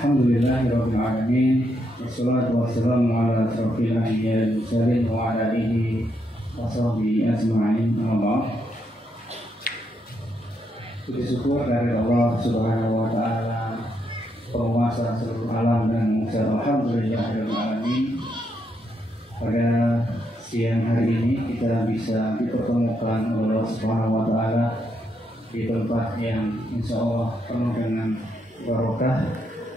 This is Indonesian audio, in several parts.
Alhamdulillahirabbil alamin. Wassalatu wassalamu ala asyrofil anbiya'i wal mursalin wa ala alihi wa sahbihi ajma'in. Puji syukur dari Allah Subhanahu wa taala, penguasa seluruh alam dan mengucap alhamdulillahirabbil alamin. Pada siang hari ini kita bisa dipertemukan oleh Allah Subhanahu wa taala di tempat yang insya Allah penuh dengan barokah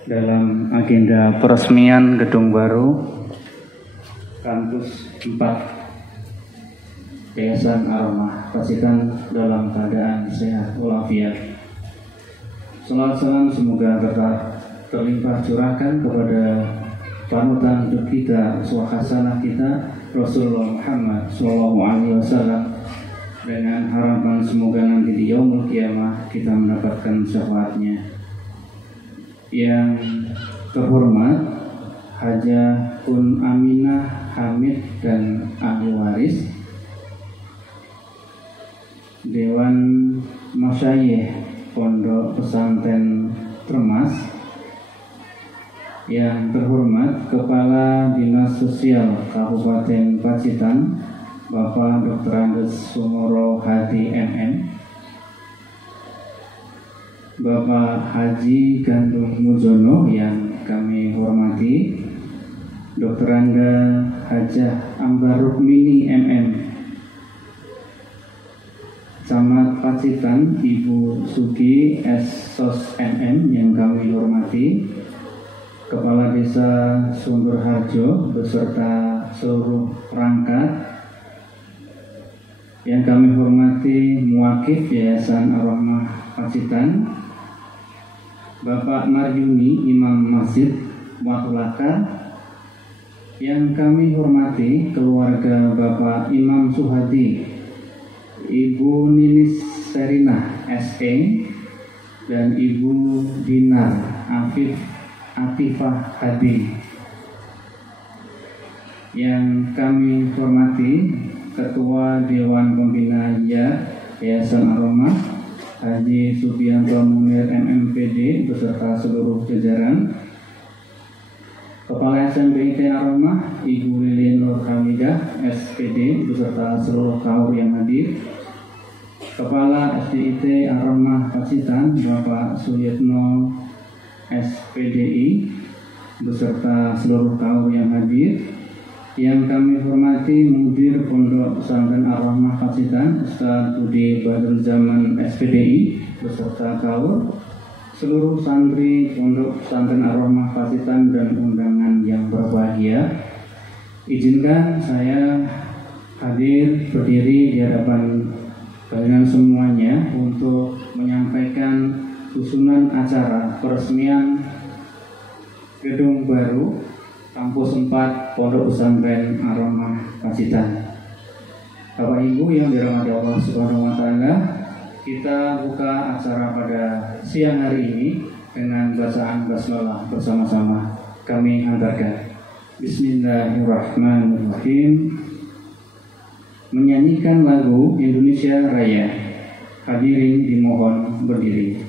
dalam agenda peresmian gedung baru kampus 4 Yayasan Ar-Rahmah. Pastikan dalam keadaan sehat walafiat. Salawat salam semoga tetap terlimpah curahkan kepada panutan hidup kita, uswah hasanah kita Rasulullah Muhammad SAW, dengan harapan semoga nanti di yaumul qiyamah kita mendapatkan syafaatnya. Yang terhormat Hajah Kun Aminah Hamid dan ahli waris Dewan Masyayikh Pondok Pesantren Termas, yang terhormat Kepala Dinas Sosial Kabupaten Pacitan Bapak Dr. Andes Sumoro Hadi MM, Bapak Haji Gandung Mujono yang kami hormati, Dr. Angga Hajah Ambar Rukmini MM, Camat Pacitan Ibu Sugi S.Sos MM yang kami hormati, Kepala Desa Sumberharjo beserta seluruh perangkat yang kami hormati, Muwakif Yayasan Ar-Rahmah Pacitan, Bapak Maryuni Imam Masjid Watulaka, yang kami hormati keluarga Bapak Imam Suhadi, Ibu Ninis Serina SE, dan Ibu Dinar Atifah Hadi. Yang kami hormati Ketua Dewan Pembina Yayasan Ar-Rahmah Haji Subianto Munir MMPD beserta seluruh jajaran, Kepala SMPIT Ar-Rahmah Ibu Lilin Nur Hamidah SPD beserta seluruh kaur yang hadir, Kepala SDIT Ar-Rahmah Pacitan Bapak Suyitno SPDI beserta seluruh kaur yang hadir. Yang kami hormati Mudir Pondok Pesantren Ar-Rahmah Pacitan Ustaz Budi Badrul Zaman SPDI beserta kaur, seluruh santri Pondok Pesantren Ar-Rahmah Pacitan dan undangan yang berbahagia. Izinkan saya hadir berdiri di hadapan kalian semuanya untuk menyampaikan susunan acara peresmian gedung baru Kampus 4 Pondok Pesantren Ar-Rahmah Pacitan. Bapak Ibu yang dirahmati Allah Subhanahu wa taala, kita buka acara pada siang hari ini dengan bacaan basmalah bersama-sama. Kami hantarkan. Bismillahirrahmanirrahim. Menyanyikan lagu Indonesia Raya. Hadirin dimohon berdiri.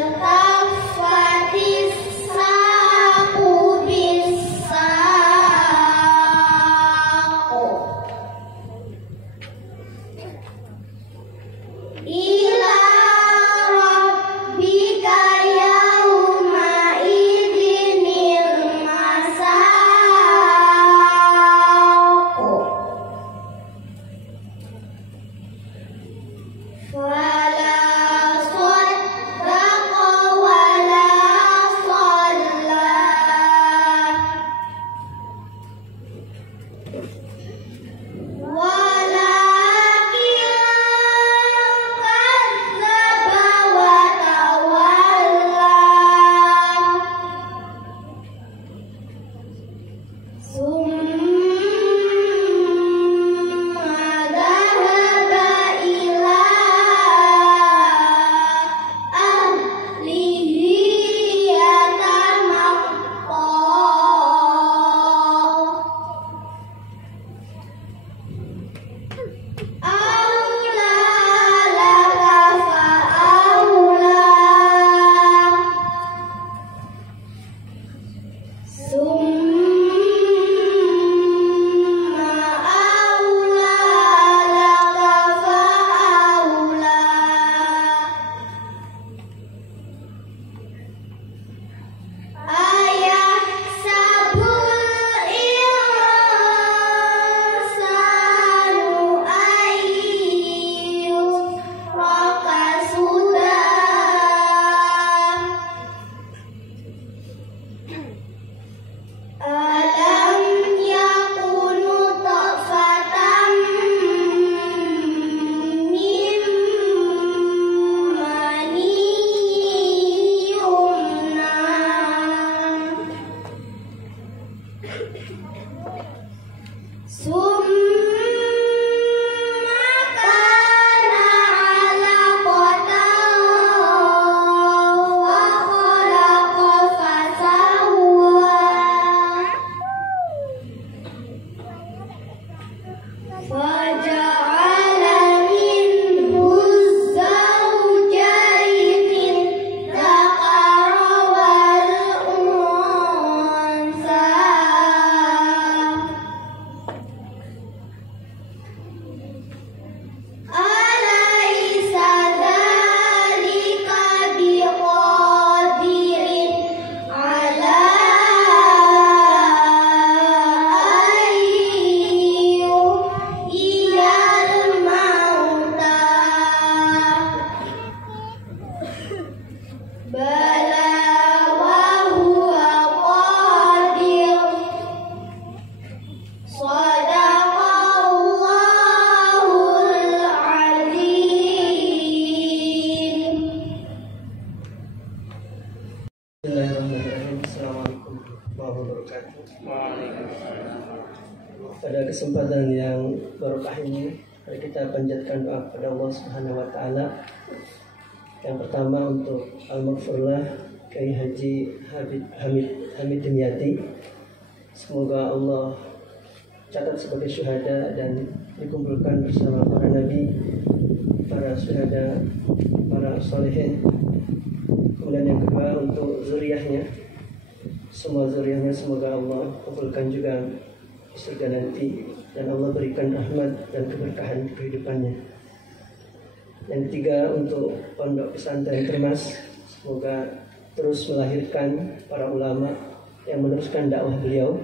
والتفت Bismillahirrahmanirrahim. Assalamualaikum warahmatullahi wabarakatuh. Pada kesempatan yang barokah ini, mari kita panjatkan doa kepada Allah Subhanahu wa taala. Yang pertama untuk Al-Maghfurlah Kiai Haji Hamid Dimyati. Semoga Allah catat sebagai syuhada dan dikumpulkan bersama para nabi, para syuhada, para sholihin. Kemudian yang kedua untuk zuriyahnya, semua zuriyahnya semoga Allah kumpulkan juga di surga nanti dan Allah berikan rahmat dan keberkahan di kehidupannya. Yang ketiga untuk pondok pesantren Termas, semoga terus melahirkan para ulama yang meneruskan dakwah beliau.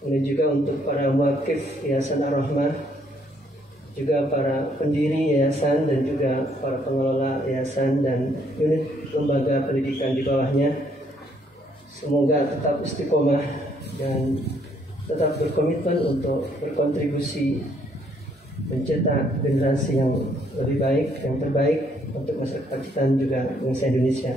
Kemudian juga untuk para muakif Yayasan Ar-Rahmah, juga para pendiri yayasan dan juga para pengelola yayasan dan unit lembaga pendidikan di bawahnya. Semoga tetap istiqomah dan tetap berkomitmen untuk berkontribusi mencetak generasi yang lebih baik, yang terbaik untuk masyarakat kita dan juga bangsa Indonesia.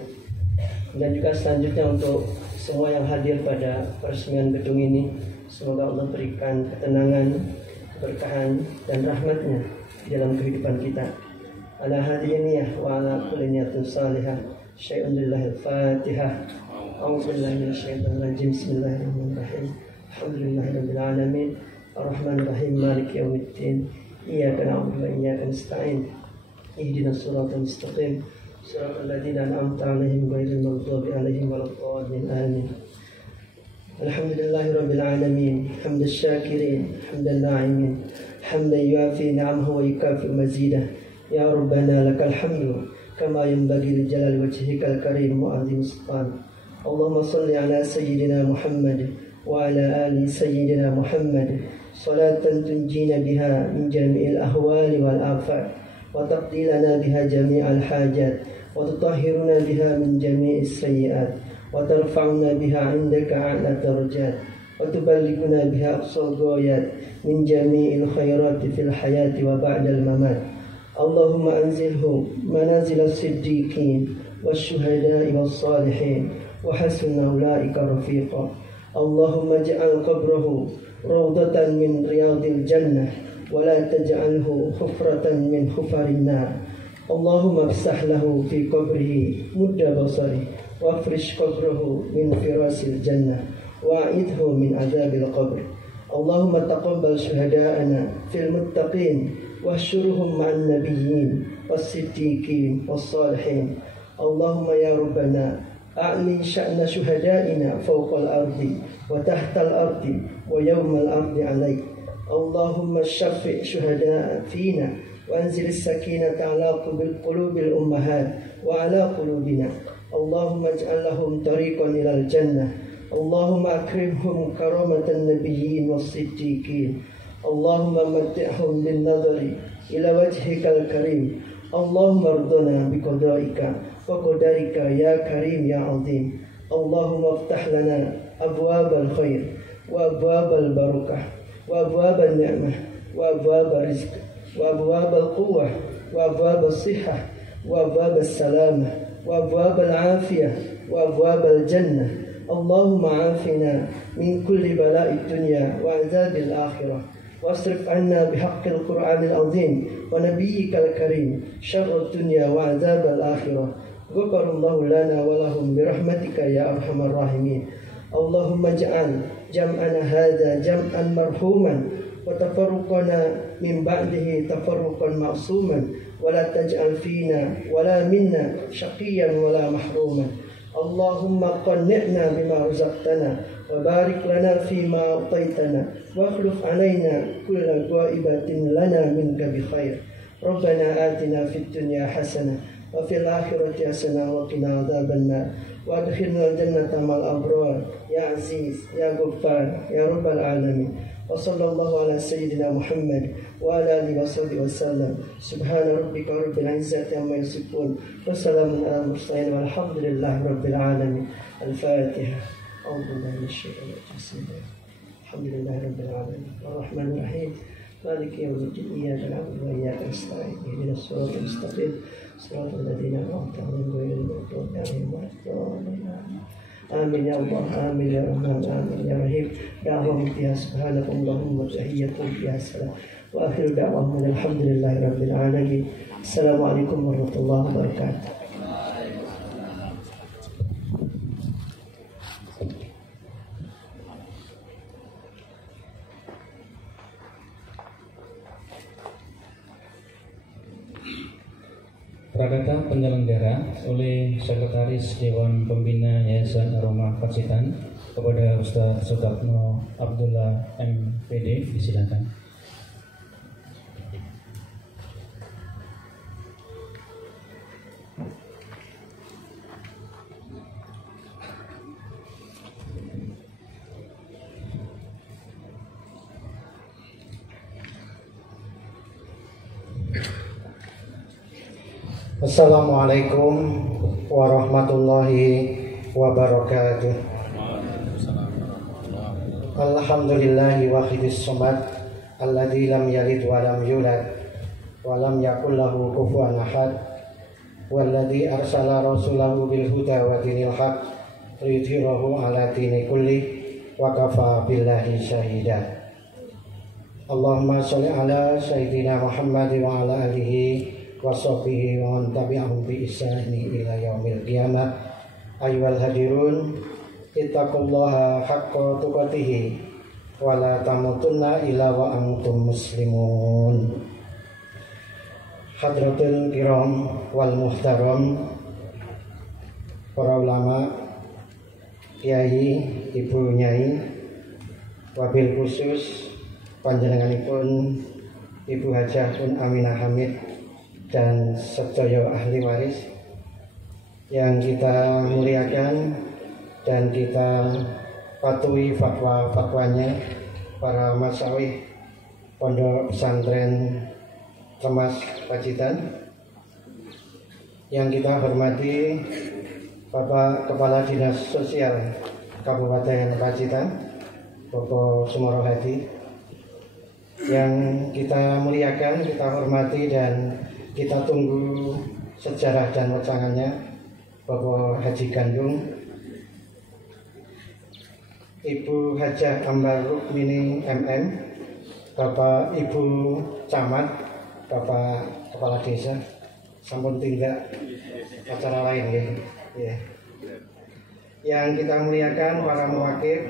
Dan juga selanjutnya untuk semua yang hadir pada peresmian gedung ini, semoga Allah berikan ketenangan, keberkahan dan rahmatnya di dalam kehidupan kita. Ala hadiniyah wa ala kulli niyatin salihah. Syai'un lillahil fatihah. A'udzubillahi minasyaitonir rajim. Bismillahirrahmanirrahim. Alhamdulillahirabbil alamin. Arrahmanir rahim. Maliki yaumiddin. Iyyaka na'budu wa iyyaka nasta'in. Ihdinas siratal mustaqim. Siratal ladzina an'amta 'alaihim ghairil maghdubi 'alaihim waladdallin. Amin. Alhamdulillahirabbil alamin. Hamdasy syakirin, hamdan na'imin, hamdan yuafi ni'amahu wa yukafi mazidah. Ya Rabbana lakal hamdu kama yanbaghi li jalali wajhikal karim wa 'azimi sultan. Allahumma shalli ala sayyidina Muhammad wa ala ali sayyidina Muhammad salatan tunjina biha min jami'il ahwali wal afat wa taqdi lana biha jami'al hajat wa tutahhiruna biha min jami'is sayyi'at wa tarfa'una biha 'indaka 'ala darajat wa tuballighuna biha aqsal ghayat min jami'il khairati fil hayati wa ba'dal mamat. Allahumma anzilhu manazilas siddiqin wasyuhada'i was salihin wa hasuna ulaika rafiqa. Allahumma ij'al qabrahu rawdatan min riyadil jannah wa la taj'alhu hufratan min hufarin nar. Allahumma afsah lahu fi qabrihi mudda basari wa afrish qabrahu min firasil jannah wa a'idhu min adzabil qabr. Allahumma taqabbal syuhada'ana fil muttaqin wahsyurhum ma'an nabiyyin was-siddiqin was-salihin. Allahumma ya Rabbana a'li sya'na syuhada'ina fawqal ardi wa tahtal ardi wa yawmal ardi 'alaik. Allahumma syaffi' syuhada'a fina wa anzil as-sakinata 'ala qulubil ummahat wa 'ala qulubina. Allahumma ij'al lahum tariqan ilal jannah. Allahumma akrimhum karamatan nabiyyin was-siddiqin. Allahumma matti'hum bin nadhari ila wajhikal karim. Allahumma ardana biqada'ika wa qadarika ya karim ya azim. Allahumma aftah lana abwabal khair wa abwabal barakah wa abwabal ni'mah wa abwabal rizq wa abwabal quwwah wa abwabal sihhah wa abwabal salamah wa abwabal afiyah wa abwabal jannah. Allahumma afina min kulli bala'id dunya wa azabil akhirah. Wasrif anna bihaqqil Qur'anil azim wa nabiyyikal karim syarrad dunya wa azabal akhirah. Ghafarallahu lana wa lahum birahmatika ya arhamar rahimin. Allahumma ij'al jam'ana hadza jam'an marhuman wa tafarruqana min ba'dihi tafarruqan ma'suman wa la taj'al fina wa la minna syaqiyyan wa la mahruman. Allahumma qanni'na bima razaqtana wa barik lana fima a'taytana wa akhlif alaina kulla ghaibatin lana minka bi khair. Rabbana atina fid dunya hasanah wa fil akhirati hasanah wa qina adzabannar wa adkhilna jannata ma'al abrar ya aziz ya ghaffar ya rabbal alamin. Wa sallallahu ala sayyidina Muhammad wa ala alihi wa sahbihi wasallam. Subhana rabbika rabbil izzati amma yasifun wa salamun ala mursalin walhamdulillahi rabbil alamin. Al-Fatiha. A'udzu billahi minasyaitonir rajim. Alhamdulillahi rabbil alamin. Arrahmanir rahim. Maliki yaumiddin. Iyyaka na'budu wa iyyaka nasta'in. Ihdinas siratal mustaqim. Shiratal ladzina an'amta 'alaihim ghairil maghdubi 'alaihim waladdallin. Amin ya Allah, amin ya Rahman, amin ya Rahim. Da'wahum fiha subhanakallahumma wa tahiyyatuhum fiha salam. Wa akhiru da'wahum alhamdulillahi rabbil alamin. Assalamualaikum warahmatullahi wabarakatuh. Prakata penyelenggara oleh Sekretaris Dewan Pembina Yayasan Aroma Pacitan kepada Ustaz Sutakno Abdullah MPD, disilakan. Assalamualaikum warahmatullahi wabarakatuh. Alhamdulillahi wahidis samad alladzi lam yalid wa lam yulad wa lam yakul lahu kufuwan ahad walladzi arsala rasulahu bil huda wa dinil haq liyudhhirahu ala dini kulli wa kafa billahi syahida. Allahumma shalli ala sayyidina Muhammad wa ala alihi wa sahbihi wa man tabi'ahum bi ihsani ila yaumil qiyamah. Ayyuhal hadirun, ittaqullaha haqqa tuqatih wa la tamutunna illa wa antum muslimun. Hadratul kiram wal muhtaram, para ulama, kiai, ibu nyai, wabil khusus panjenenganipun Ibu Hajah Pun Aminah Hamid dan sedaya ahli waris yang kita muliakan dan kita patuhi fatwa-fatwanya para masyayikh Pondok Pesantren Tremas Pacitan, yang kita hormati Bapak Kepala Dinas Sosial Kabupaten Pacitan, Bapak Sumoro Hadi, yang kita muliakan, kita hormati dan kita tunggu sejarah dan wecangannya, Bapak Haji Gandung, Ibu Hajah Ambar Rukmini MM, Bapak Ibu Camat, Bapak Kepala Desa, sampun tindak acara lain ya. Yang kita muliakan para mewakil,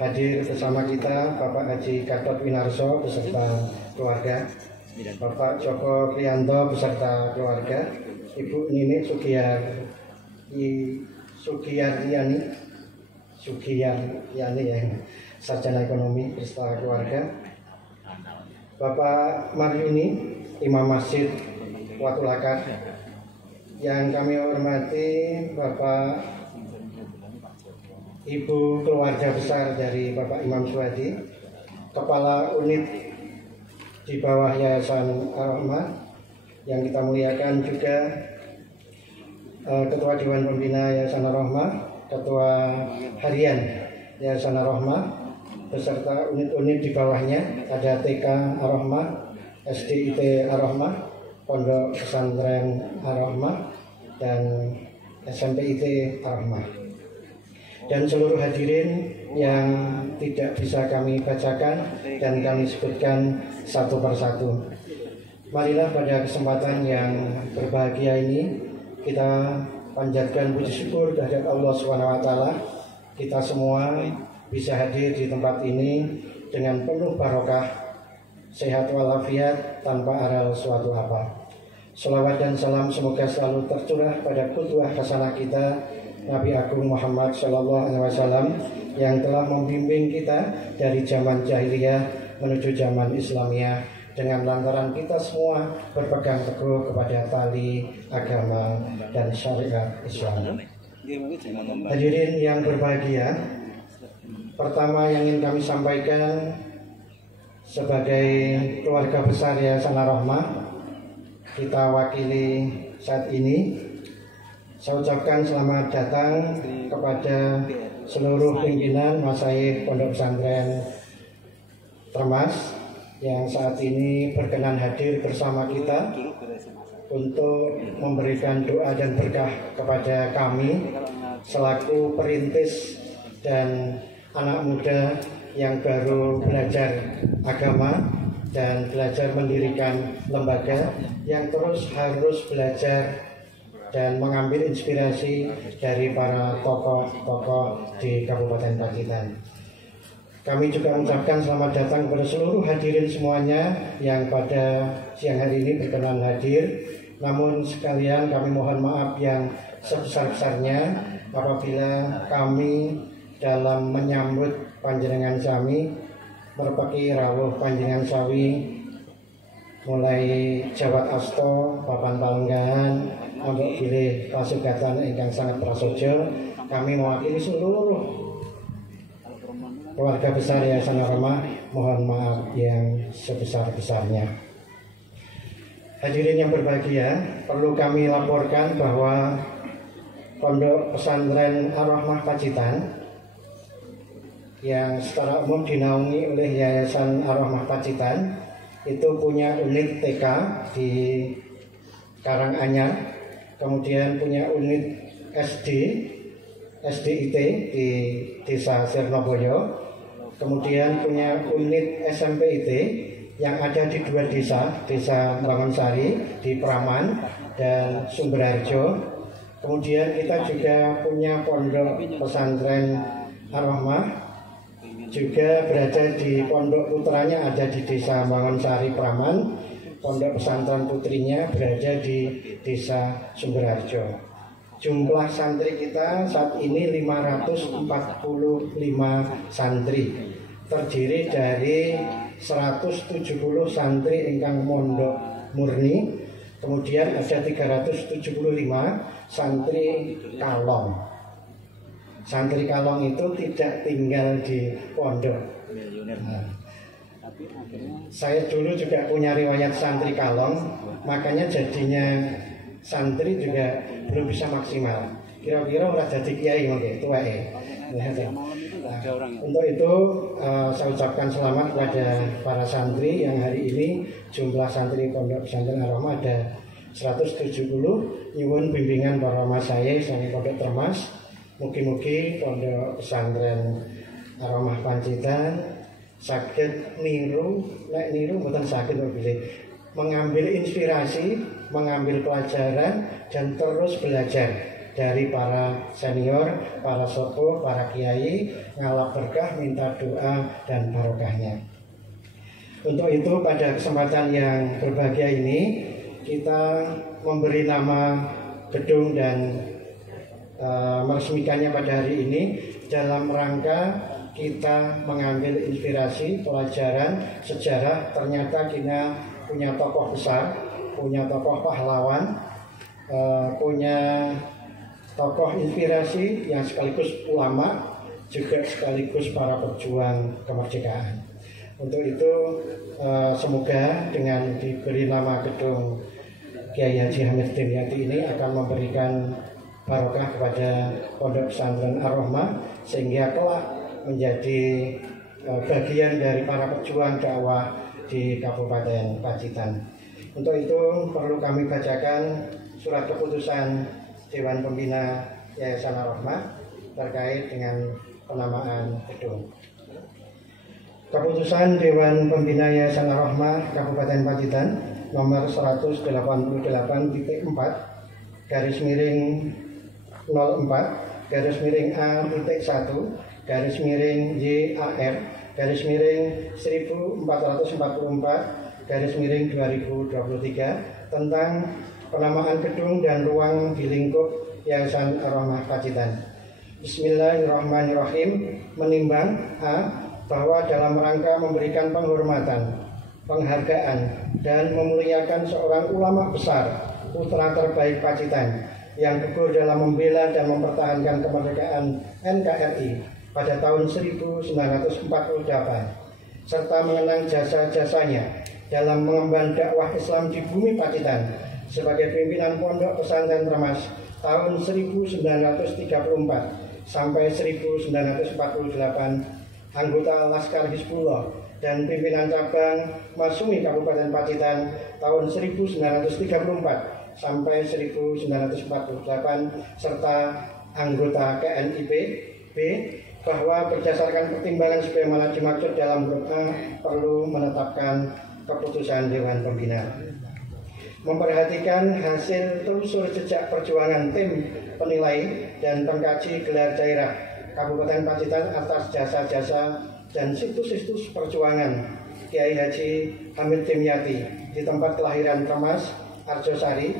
hadir bersama kita Bapak Haji Gatot Winarso beserta keluarga, Bapak Joko Prianto beserta keluarga, Ibu Nini Sugiyarni yang sarjana ekonomi beserta keluarga, Bapak Maryuni Imam Masjid Watulakar, yang kami hormati Bapak Ibu keluarga besar dari Bapak Imam Suwadi, Kepala Unit di bawah Yayasan Ar-Rahmah, yang kita muliakan juga Ketua Dewan Pembina Yayasan Ar-Rahmah, Ketua Harian Yayasan Ar-Rahmah, beserta unit-unit di bawahnya, ada TK Ar-Rahmah, SDIT Ar-Rahmah, Pondok Pesantren Ar-Rahmah, dan SMPIT Ar-Rahmah, dan seluruh hadirin yang tidak bisa kami bacakan dan kami sebutkan satu persatu. Marilah pada kesempatan yang berbahagia ini kita panjatkan puji syukur kehadirat Allah SWT. Kita semua bisa hadir di tempat ini dengan penuh barokah, sehat walafiat, tanpa aral suatu apa. Salawat dan salam semoga selalu tercurah pada qudwah hasanah kita Nabi Agung Muhammad SAW, yang telah membimbing kita dari zaman jahiliyah menuju zaman Islamiyah, dengan lantaran kita semua berpegang teguh kepada tali agama dan syariat Islam. Hadirin yang berbahagia, pertama yang ingin kami sampaikan sebagai keluarga besar Yayasan Ar-Rahmah, kita wakili saat ini, saya ucapkan selamat datang kepada seluruh pimpinan masyayikh Pondok Pesantren Tremas yang saat ini berkenan hadir bersama kita untuk memberikan doa dan berkah kepada kami selaku perintis dan anak muda yang baru belajar agama dan belajar mendirikan lembaga, yang terus harus belajar dan mengambil inspirasi dari para tokoh-tokoh di Kabupaten Pacitan. Kami juga mengucapkan selamat datang kepada seluruh hadirin semuanya yang pada siang hari ini berkenan hadir. Namun sekalian kami mohon maaf yang sebesar-besarnya apabila kami dalam menyambut panjenengan sami merpeki rawuh panjenengan sawi mulai Jawat Asto, Papan Palenggahan, Pondok Bilih Pasugatan ingkang sangat prasaja, kami mewakili seluruh keluarga besar Yayasan Ar-Rahmah mohon maaf yang sebesar-besarnya. Hadirin yang berbahagia, perlu kami laporkan bahwa Pondok Pesantren Ar-Rahmah Pacitan yang secara umum dinaungi oleh Yayasan Ar-Rahmah Pacitan itu punya unit TK di Karanganyar, kemudian punya unit SDIT di Desa Sirnoboyo, kemudian punya unit SMPIT yang ada di dua desa, Desa Bangunsari di Praman dan Sumberharjo. Kemudian kita juga punya Pondok Pesantren Ar-Rahmah juga berada di pondok putranya ada di Desa Bangunsari Praman, pondok pesantren putrinya berada di Desa Sumberharjo. Jumlah santri kita saat ini 545 santri, terdiri dari 170 santri ingkang mondok murni, kemudian ada 375 santri kalong. Santri kalong itu tidak tinggal di pondok. Saya dulu juga punya riwayat santri kalong, makanya jadinya santri juga belum bisa maksimal. Kira-kira udah jadi kiai mungkin tua ya. Untuk itu saya ucapkan selamat kepada para santri yang hari ini jumlah santri Pondok Pesantren Ar-Rahmah ada 170. Nyuwun bimbingan para mas saya sami Pondok Termas. Mugi-mugi Pondok Pesantren Ar-Rahmah Pacitan saged niru mboten saged mengambil inspirasi, mengambil pelajaran dan terus belajar dari para senior, para sepuh, para kiai, ngalap berkah, minta doa dan barokahnya. Untuk itu pada kesempatan yang berbahagia ini kita memberi nama gedung dan meresmikannya pada hari ini dalam rangka kita mengambil inspirasi, pelajaran, sejarah. Ternyata kita punya tokoh besar, punya tokoh pahlawan, punya tokoh inspirasi yang sekaligus ulama, juga sekaligus para pejuang kemerdekaan. Untuk itu semoga dengan diberi nama gedung Kiai Haji Hamid Dimyati ini akan memberikan barokah kepada Pondok Pesantren Ar-Rahmah sehingga kelak menjadi bagian dari para pejuang dakwah di Kabupaten Pacitan. Untuk itu perlu kami bacakan surat keputusan Dewan Pembina Yayasan Ar-Rahmah terkait dengan penamaan gedung. Keputusan Dewan Pembina Yayasan Ar-Rahmah Kabupaten Pacitan nomor 188.4 garis miring 04 garis miring A.1 garis miring YAR garis miring 1444 garis miring 2023 tentang penamaan gedung dan ruang di lingkup Yayasan Ar-Rahmah Pacitan. Bismillahirrahmanirrahim. Menimbang A. bahwa dalam rangka memberikan penghormatan, penghargaan dan memuliakan seorang ulama besar, putra terbaik Pacitan yang gugur dalam membela dan mempertahankan kemerdekaan NKRI pada tahun 1948 serta mengenang jasa-jasanya dalam mengemban dakwah Islam di bumi Pacitan sebagai pimpinan Pondok Pesantren Termas tahun 1934 sampai 1948, anggota Laskar Hizbullah dan pimpinan cabang Masumi Kabupaten Pacitan tahun 1934 sampai 1948 serta anggota KNIP B bahwa berdasarkan pertimbangan sebagaimana dimaksud dalam huruf A perlu menetapkan keputusan Dewan Pembina. Memperhatikan hasil telusur jejak perjuangan tim penilai dan pengkaji gelar daerah Kabupaten Pacitan atas jasa-jasa dan situs-situs perjuangan Kiai Haji Hamid Dimyati di tempat kelahiran Kemas, Arjosari,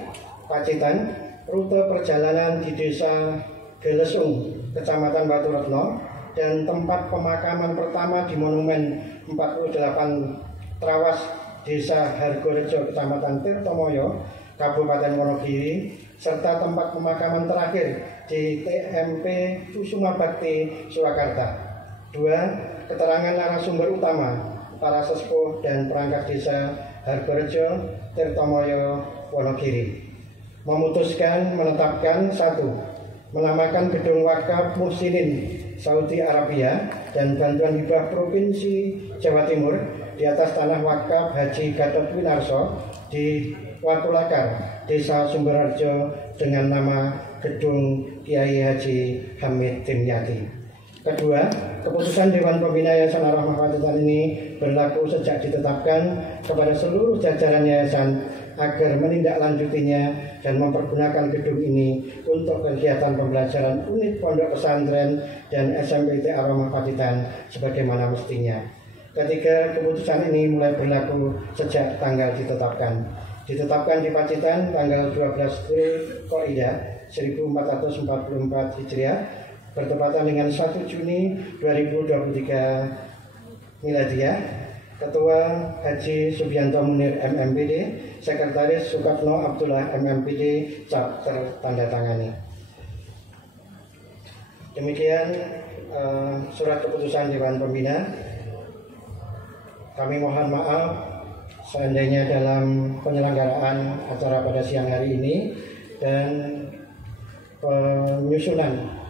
Pacitan, rute perjalanan di Desa Gelesung, Kecamatan Baturetno, dan tempat pemakaman pertama di Monumen 48 Trawas Desa Hargorejo, Kecamatan Tirtomoyo, Kabupaten Wonogiri, serta tempat pemakaman terakhir di TMP Kusuma Bakti, Surakarta. 2. Keterangan narasumber utama para sesepuh dan perangkat desa Hargorejo, Tirtomoyo, Wonogiri. Memutuskan menetapkan 1. Menamakan gedung wakaf Muhsinin Saudi Arabia dan bantuan hibah Provinsi Jawa Timur di atas tanah wakaf Haji Gatot Winarso di Watulakar, Desa Sumberharjo dengan nama Gedung Kiai Haji Hamid Dimyati. Kedua, keputusan Dewan Pembina Yayasan Ar-Rahmah Pacitan ini berlaku sejak ditetapkan kepada seluruh jajaran yayasan agar menindaklanjutinya dan mempergunakan gedung ini untuk kegiatan pembelajaran unit pondok pesantren dan SMPT Ar-Rahmah Pacitan sebagaimana mestinya. Ketiga, keputusan ini mulai berlaku sejak tanggal ditetapkan. Ditetapkan di Pacitan tanggal 12 Dzulqa'dah 1444 Hijriah bertepatan dengan 1 Juni 2023 Miladiah. Ketua Haji Subianto Munir MMPD, Sekretaris Sukatno Abdullah MMPD, cap tertandatangani. Demikian surat keputusan Dewan Pembina. Kami mohon maaf seandainya dalam penyelenggaraan acara pada siang hari ini dan penyusunan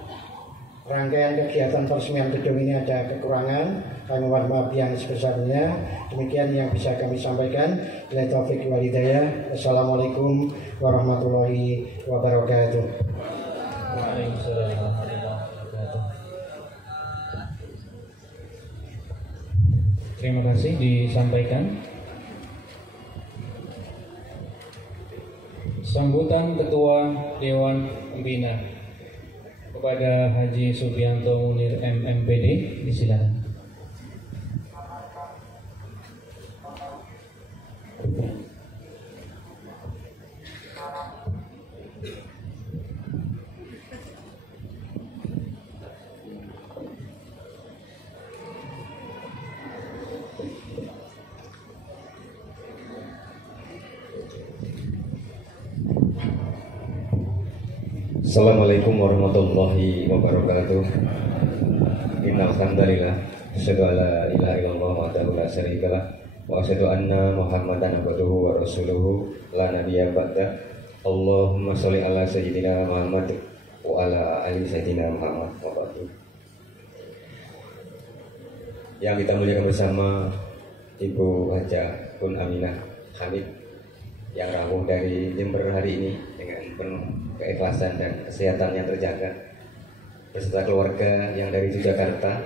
rangkaian kegiatan peresmian gedung ini ada kekurangan. Kami mohon maaf yang sebesarnya. Demikian yang bisa kami sampaikan. Bila taufik wal hidayah. Assalamualaikum warahmatullahi wabarakatuh. Waalaikumsalam warahmatullahi wabarakatuh. Terima kasih disampaikan. Sambutan Ketua Dewan Pembina kepada Haji Subianto Munir MMPD, disilakan. Assalamualaikum warahmatullahi wabarakatuh. Innal hamdalillah asyhadu an la ilaha illallah wahdahu la syarikalah wa asyhadu anna Muhammadan abduhu wa rasuluhu la nabiyya ba'da. Allahumma sholli ala sayyidina Muhammad wa ala ali sayyidina Muhammad wa ba'du. Yang kita muliakan bersama Ibu Hajah Bun Aminah Hamid yang rawuh dari Jember hari ini dengan penuh keikhlasan dan kesehatan yang terjaga, beserta keluarga yang dari Yogyakarta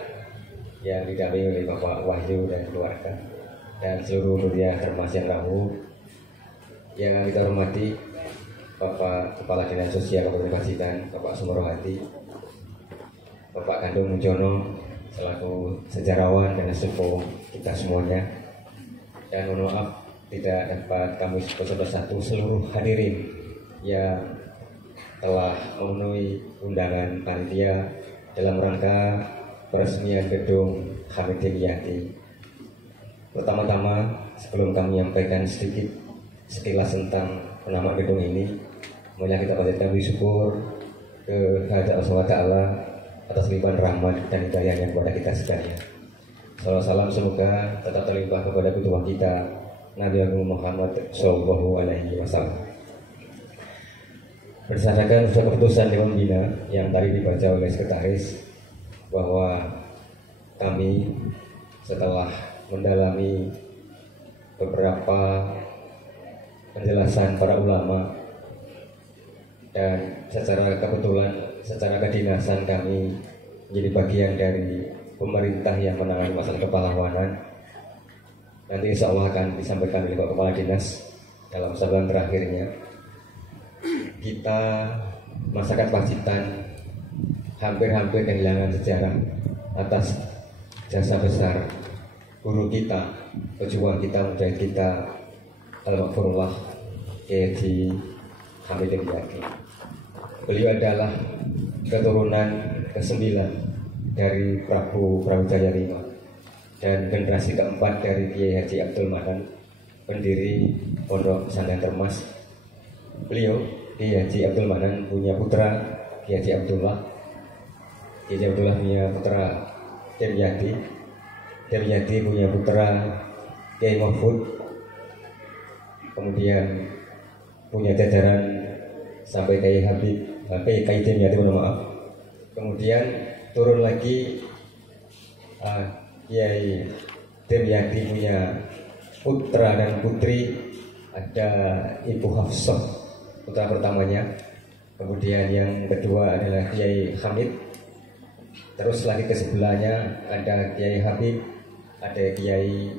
yang didampingi oleh Bapak Wahyu dan keluarga, dan seluruh dunia termas yang rawuh. Yang kita hormati Bapak Kepala Dinas Sosial Kabupaten Pacitan, Bapak Sumarohadi, Bapak Kandung Mujono selaku sejarawan dan sepuh kita semuanya, dan mohon maaf tidak dapat kami satu-satu seluruh hadirin yang telah memenuhi undangan panitia dalam rangka peresmian gedung Hamid Dimyati. Pertama-tama, sebelum kami menyampaikan sekilas tentang nama gedung ini, marilah kita panjatkan syukur kehadirat Allah Ta'ala atas limpahan rahmat dan hidayahnya kepada kita sekalian. Salam semoga tetap terlimpah kepada ketua kita Nabi Muhammad Sallallahu Alaihi Wasallam. Berdasarkan surat keputusan Dewan Pembina yang tadi dibaca oleh sekretaris, bahwa kami setelah mendalami beberapa penjelasan para ulama dan secara kebetulan, secara kedinasan kami menjadi bagian dari pemerintah yang menangani masalah kepahlawanan. Nanti insya Allah akan disampaikan oleh Pak Kepala Dinas dalam sebulan terakhirnya. Kita masyarakat Pacitan hampir-hampir kehilangan sejarah atas jasa besar guru kita, pejuang kita, mujahid kita, Al-Maghfurullah Kiai Hamid Dimyati. Beliau adalah keturunan ke-9 dari Prabu Brawijaya V dan generasi keempat dari Kiai Haji Abdul Manan, pendiri Pondok Pesantren Termas. Beliau, Kiai Haji Abdul Manan, punya putra Kiai Haji Abdullah. Kiai Haji Abdullah punya putra Dimyati. Dimyati punya putra Kiai Mahfud. Kemudian punya jajaran sampai Kiai Habib, Kiai Dimyati, maaf. Kemudian turun lagi Kiai Dimyati punya putra dan putri, ada Ibu Hafsah, putra pertamanya. Kemudian yang kedua adalah Kiai Hamid. Terus lagi ke sebelahnya ada Kiai Habib, ada Kiai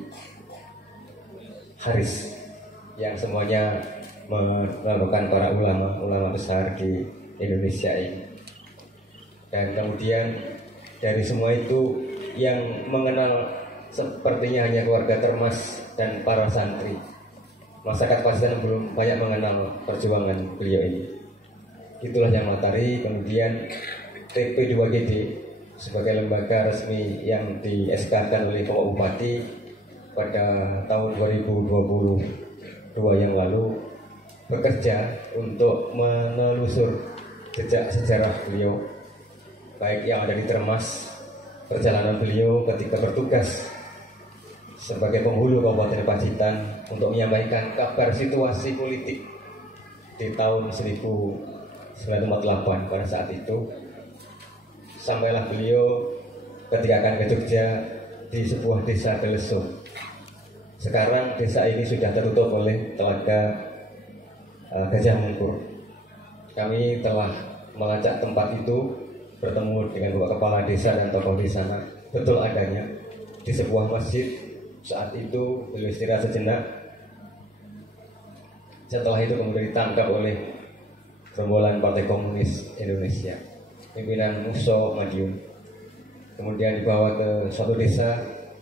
Haris, yang semuanya merupakan para ulama besar di Indonesia ini. Dan kemudian dari semua itu yang mengenal sepertinya hanya keluarga Termas dan para santri. Masyarakat Pacitan belum banyak mengenal perjuangan beliau ini. Itulah yang matahari. Kemudian TP2GD sebagai lembaga resmi yang di-SK-kan oleh Bapak Bupati pada tahun 2022 yang lalu, bekerja untuk menelusur jejak sejarah beliau, baik yang ada di Termas, perjalanan beliau ketika bertugas sebagai penghulu Kabupaten Pacitan untuk menyampaikan kabar situasi politik di tahun 1948 pada saat itu. Sampailah beliau ketika akan ke Jogja di sebuah desa Deleso. Sekarang desa ini sudah tertutup oleh Telaga Gajah Mungkur. Kami telah melacak tempat itu, bertemu dengan Bapak Kepala Desa dan tokoh di sana. Betul adanya di sebuah masjid. Saat itu beliau istirahat sejenak. Setelah itu kemudian ditangkap oleh gerombolan Partai Komunis Indonesia, pimpinan Muso Madiun. Kemudian dibawa ke suatu desa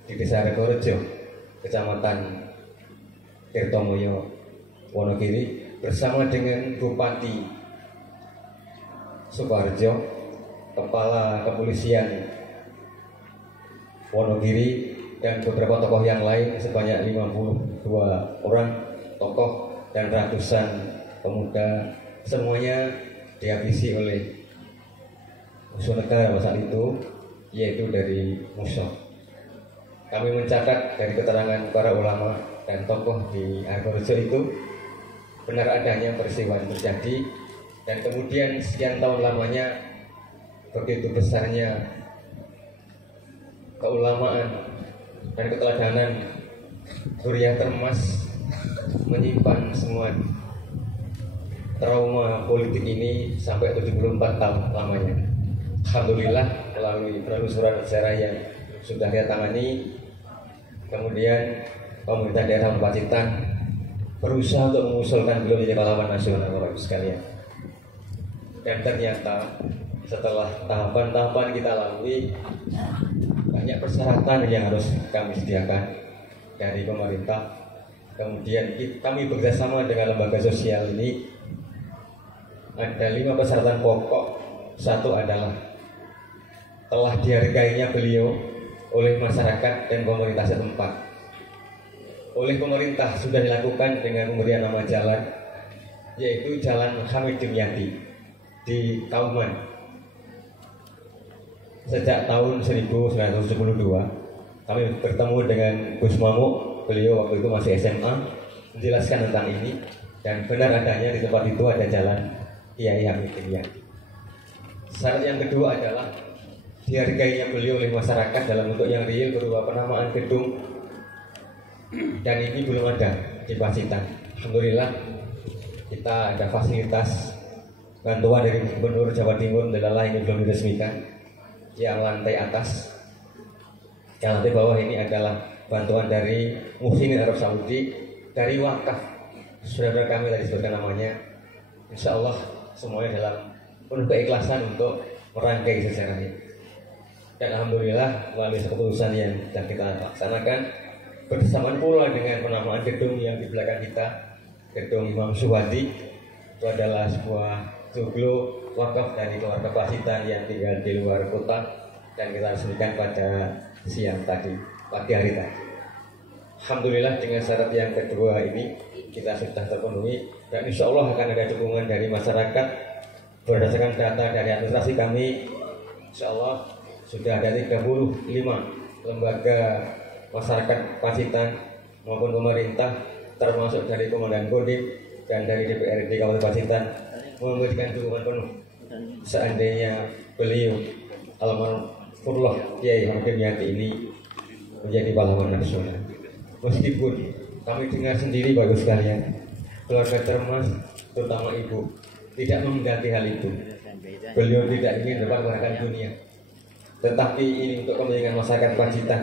di Desa Rekorejo, Kecamatan Tirtomoyo, Wonogiri, bersama dengan Bupati Sukoharjo, Kepala Kepolisian Wonogiri, dan beberapa tokoh yang lain sebanyak 52 orang tokoh dan ratusan pemuda. Semuanya dihabisi oleh musuh negara saat itu, yaitu dari Muso. Kami mencatat dari keterangan para ulama dan tokoh di Argorejo itu, benar adanya peristiwa yang terjadi. Dan kemudian sekian tahun lamanya, begitu besarnya keulamaan dan keteladanan Zuriyah Termas menyimpan semua trauma politik ini sampai 74 tahun lamanya. Alhamdulillah, melalui penelusuran sejarah yang sudah kita tangani, kemudian pemerintah daerah Pacitan berusaha untuk mengusulkan beliau menjadi pahlawan nasional, Bapak Ibu sekalian. Dan ternyata setelah tahapan-tahapan kita lalui, banyak persyaratan yang harus kami sediakan dari pemerintah. Kemudian kami bekerjasama dengan lembaga sosial ini. Ada 5 persyaratan pokok. Satu adalah telah dihargainya beliau oleh masyarakat dan pemerintah setempat. Oleh pemerintah sudah dilakukan dengan pemberian nama jalan, yaitu Jalan Hamid Dimyati di Kauman. Sejak tahun 1972 kami bertemu dengan Gus Mamuk, beliau waktu itu masih SMA, menjelaskan tentang ini. Dan benar adanya di tempat itu ada jalan Kiai Hamid Dimyati. Syarat yang kedua adalah dihargainya beliau oleh masyarakat dalam bentuk yang real berupa penamaan gedung, dan ini belum ada di Pacitan. Alhamdulillah kita ada fasilitas bantuan dari Gubernur Jawa Timur adalah ini belum diresmikan. Yang lantai atas, yang lantai bawah ini adalah bantuan dari Muhsinin Arab Saudi dari wakaf saudara kami tadi sebutkan namanya. Insya Allah semuanya dalam penuh keikhlasan untuk merangkai sejarah ini. Dan alhamdulillah melalui keputusan yang sedang kita laksanakan bersamaan pula dengan penamaan gedung yang di belakang kita, gedung Imam Suwadi, itu adalah sebuah joglo wakaf dari keluarga Pasitan yang tinggal di luar kota, dan kita resmikan pada siang tadi, pagi hari tadi. Alhamdulillah dengan syarat yang kedua ini kita sudah terpenuhi, dan insya Allah akan ada dukungan dari masyarakat. Berdasarkan data dari administrasi kami, insya Allah sudah ada 35 lembaga masyarakat Pasitan maupun pemerintah, termasuk dari Komandan Kodim dan dari DPRD Kabupaten Pasitan, memberikan dukungan penuh seandainya beliau almarhum Kiai Hakim Yati ini menjadi pahlawan nasional. Meskipun kami dengar sendiri bagus sekalian, keluarga Termas terutama ibu tidak mendaki hal itu. Beliau tidak ingin berpahlawan dunia, tetapi ini untuk kepentingan masyarakat Pacitan,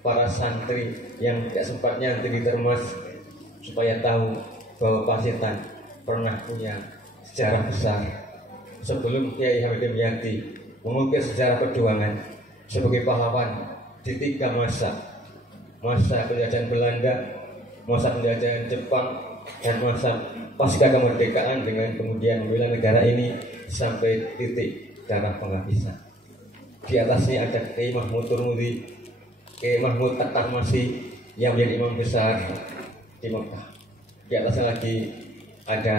para santri yang tidak sempat nyantri di Termas, supaya tahu bahwa Pacitan pernah punya sejarah besar. Sebelum Kiai Hakim Yati mengukir sejarah perjuangan sebagai pahlawan di 3 masa penjajahan Belanda, masa penjajahan Jepang, dan masa pasca kemerdekaan, dengan kemudian membela negara ini sampai titik darah penghabisan. Di atasnya ada Kiai Mahmud Turmudi, Kiai Mahmud At-Tarmasi yang menjadi imam besar di Mekah. Di atasnya lagi ada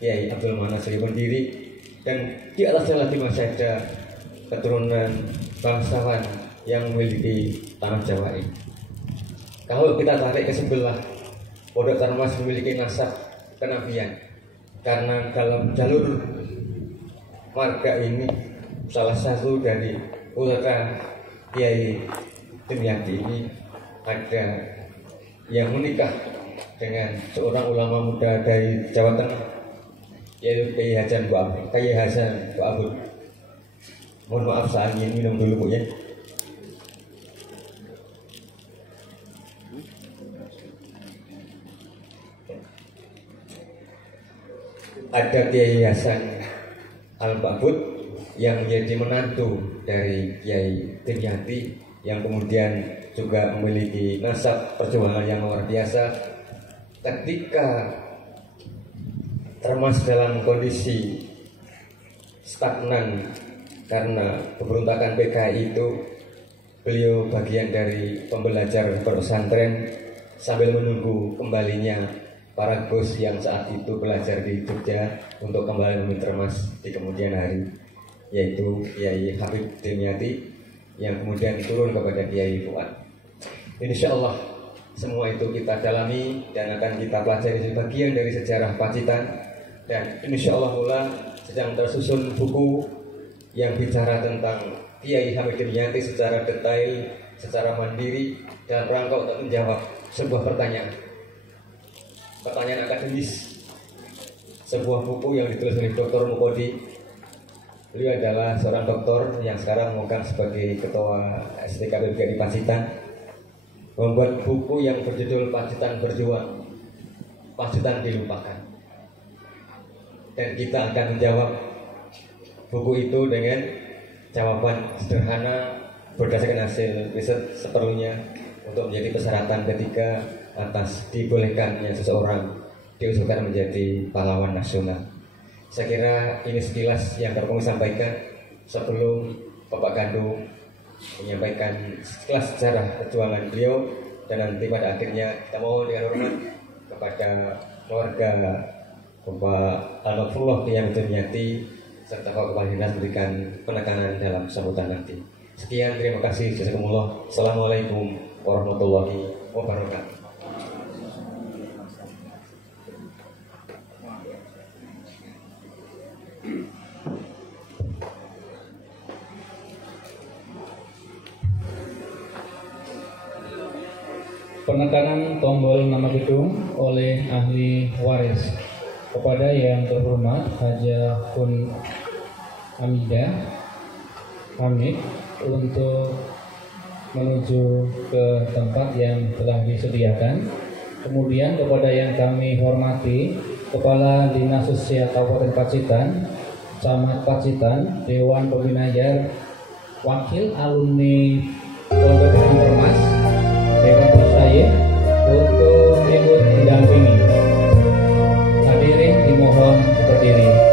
Kiai Abdul Manas sebagai pendiri, dan di atasnya lagi masih ada keturunan bangsawan yang memiliki tanah Jawa ini. Kalau kita tarik ke sebelah, Pondok Tarmas memiliki nasab kenabian, karena dalam jalur marga ini salah satu dari putra Kiai Dimyati ini ada yang menikah dengan seorang ulama muda dari Jawa Tengah, yaitu Kiai Hasan Bu Abud. Mohon maaf saya ingin minum dulu Bu ya. Ada Kiai Hasan Al-Ba'bud yang menjadi menantu dari Kiai Dimyati, yang kemudian juga memiliki nasab perjuangan yang luar biasa. Ketika Termas dalam kondisi stagnan karena pemberontakan PKI itu, beliau bagian dari pembelajar pesantren sambil menunggu kembalinya para Gus yang saat itu belajar di Jogja untuk kembali memimpin Termas di kemudian hari, yaitu Kiai Habib Dimyati yang kemudian turun kepada Kiai Fuad. Insya Allah semua itu kita dalami dan akan kita pelajari sebagian dari sejarah Pacitan, dan insya Allah pula sedang tersusun buku yang bicara tentang Kiai Hamid Dimyati secara detail, secara mandiri, dalam rangka untuk menjawab sebuah pertanyaan akademis. Sebuah buku yang ditulis oleh Dr. Mukodi. Beliau adalah seorang doktor yang sekarang memegang sebagai ketua STKPBG di Pacitan, membuat buku yang berjudul Pacitan Berjuang, Pacitan Dilupakan. Dan kita akan menjawab buku itu dengan jawaban sederhana berdasarkan hasil riset seperlunya untuk menjadi persyaratan ketiga atas dibolehkannya seseorang diusulkan menjadi pahlawan nasional. Saya kira ini sekilas yang dapat kami sampaikan sebelum Bapak Gandu menyampaikan sekilas sejarah perjuangan beliau, dan nanti pada akhirnya kita mohon dengan hormat kepada keluarga Bapak Al-Mafrullah Kiai Dimyati serta Bapak Dinas memberikan penekanan dalam sambutan nanti. Sekian, terima kasih. Jazakumullah. Assalamualaikum warahmatullahi wabarakatuh. Penekanan tombol nama gedung oleh ahli waris. Kepada yang terhormat Haja Kun Amidah Hamid untuk menuju ke tempat yang telah disediakan. Kemudian kepada yang kami hormati Kepala Dinas Sosial Kabupaten Pacitan, Camat Pacitan, Dewan Pembina YAR, Wakil Alumni Pondok Ormas, Dewan Musyayikh untuk ikut mendampingi. Hadirin dimohon berdiri.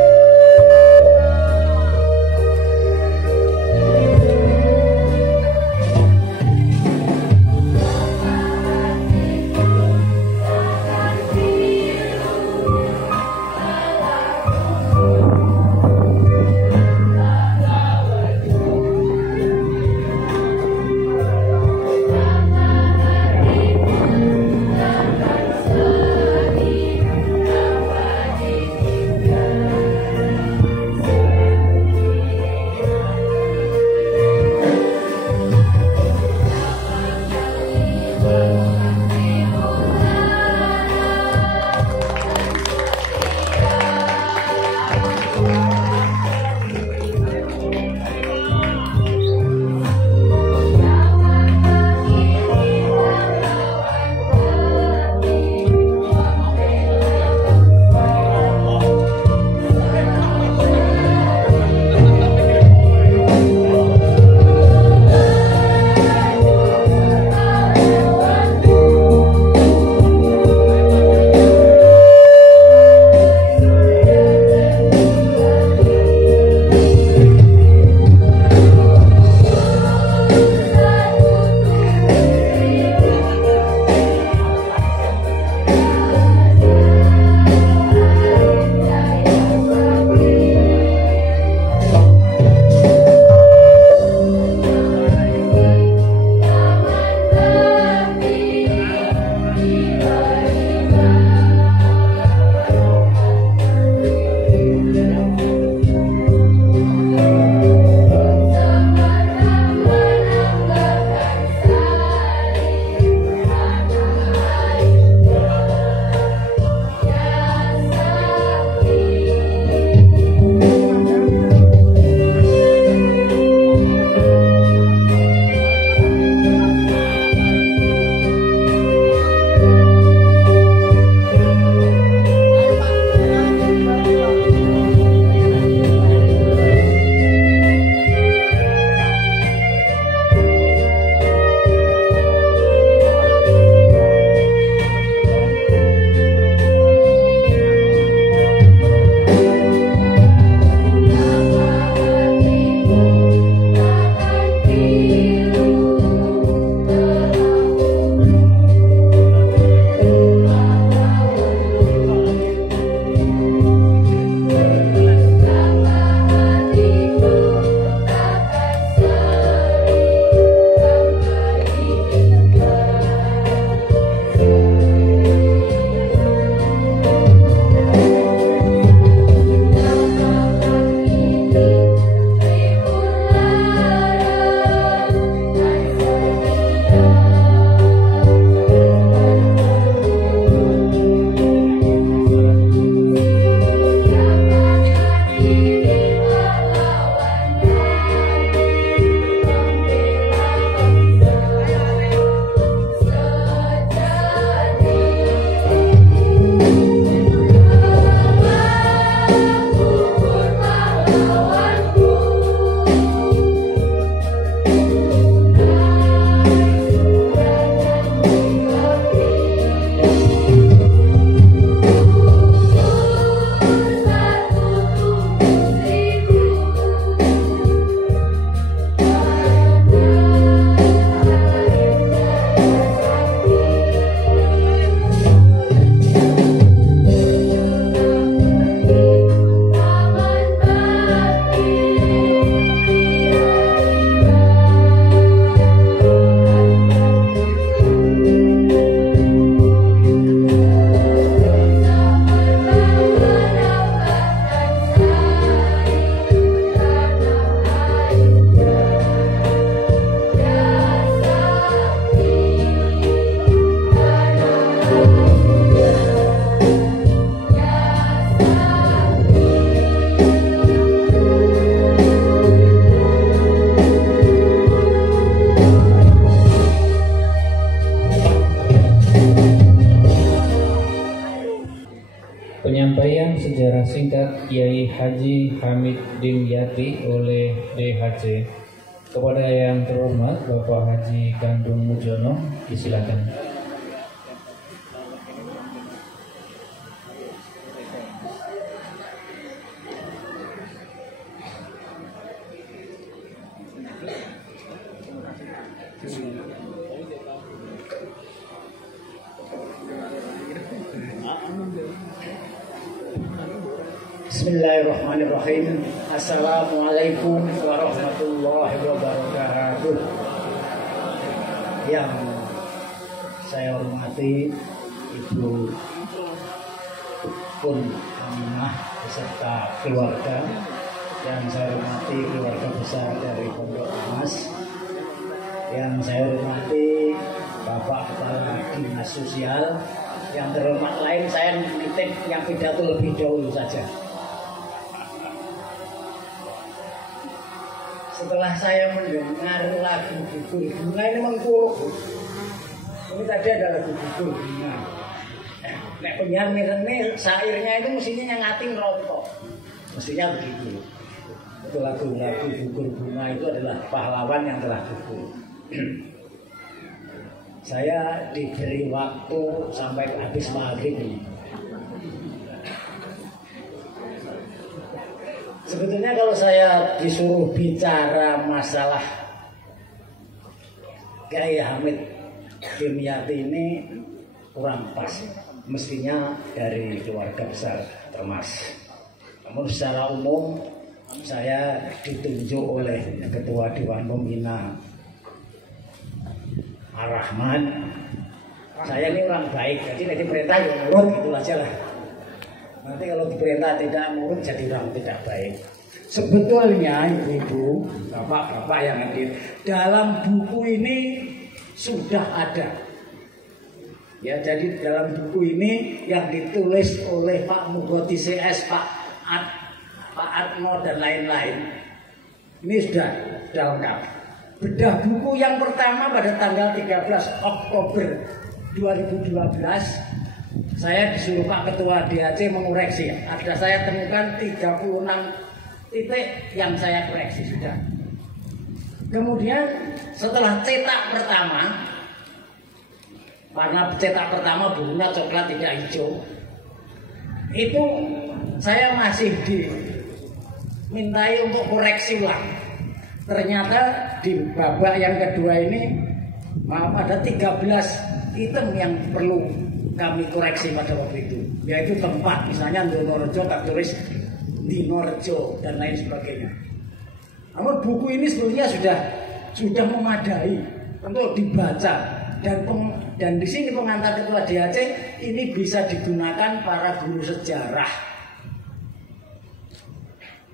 Kiai Haji Hamid Dimyati oleh DHC. Kepada yang terhormat Bapak Haji Gandung Mujono, disilakan. Bismillahirrahmanirrahim. Assalamualaikum warahmatullahi wabarakatuh. Yang saya hormati Ibu Pun Aminah beserta keluarga, yang saya hormati keluarga besar dari Pondok Emas, yang saya hormati Bapak Kepala Dinas Sosial, yang terhormat lain saya nitip yang pidato lebih dahulu saja. Setelah saya mendengar lagu Gugur Bunga ini mengkuruk. Ini tadi ada lagu Gugur Bunga. Nek penyanyi ini syairnya itu mestinya yang ngating rontok. Mestinya begitu. Itu lagu-lagu Gugur Bunga itu adalah pahlawan yang telah gugur. Saya diberi waktu sampai habis maghrib ini. Sebetulnya kalau saya disuruh bicara masalah Kiai Hamid Dimyati ini kurang pas. Mestinya dari keluarga besar Termas. Namun secara umum saya ditunjuk oleh Ketua Dewan Pembina Ar-Rahman. Saya ini orang baik, jadi nanti perintah ya nurut, gitu aja lah. Nanti kalau diperintah tidak nurut jadi orang tidak baik. Sebetulnya ibu-ibu, bapak-bapak yang hadir, dalam buku ini sudah ada. Ya, jadi dalam buku ini yang ditulis oleh Pak Mugoti CS, Pak Atmo dan lain-lain, ini sudah lengkap. Bedah buku yang pertama pada tanggal 13 Oktober 2012. Saya disuruh Pak Ketua DHC mengoreksi. Ada saya temukan 36 titik yang saya koreksi sudah. Kemudian setelah cetak pertama, karena cetak pertama bukunya coklat tidak hijau, itu saya masih dimintai untuk koreksi ulang. Ternyata di babak yang kedua ini ada 13 item yang perlu kami koreksi pada waktu itu, yaitu tempat, misalnya Donorejo tak tulis Dinorejo dan lain sebagainya. Namun buku ini sebetulnya sudah memadai untuk dibaca, dan di sini pengantar Ketua DHC ini bisa digunakan para guru sejarah.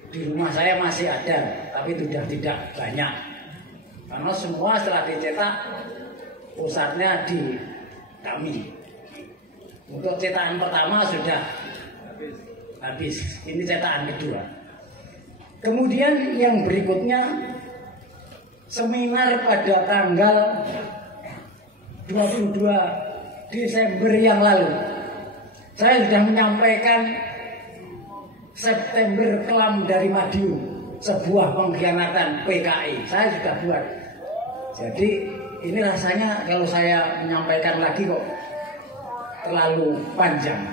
Di rumah saya masih ada, tapi sudah tidak banyak, karena semua setelah dicetak pusatnya di kami. Untuk cetakan pertama sudah habis, ini cetakan kedua. Kemudian yang berikutnya, seminar pada tanggal 22 Desember yang lalu, saya sudah menyampaikan September Kelam dari Madiun, sebuah pengkhianatan PKI. Saya sudah buat. Jadi ini rasanya kalau saya menyampaikan lagi kok terlalu panjang.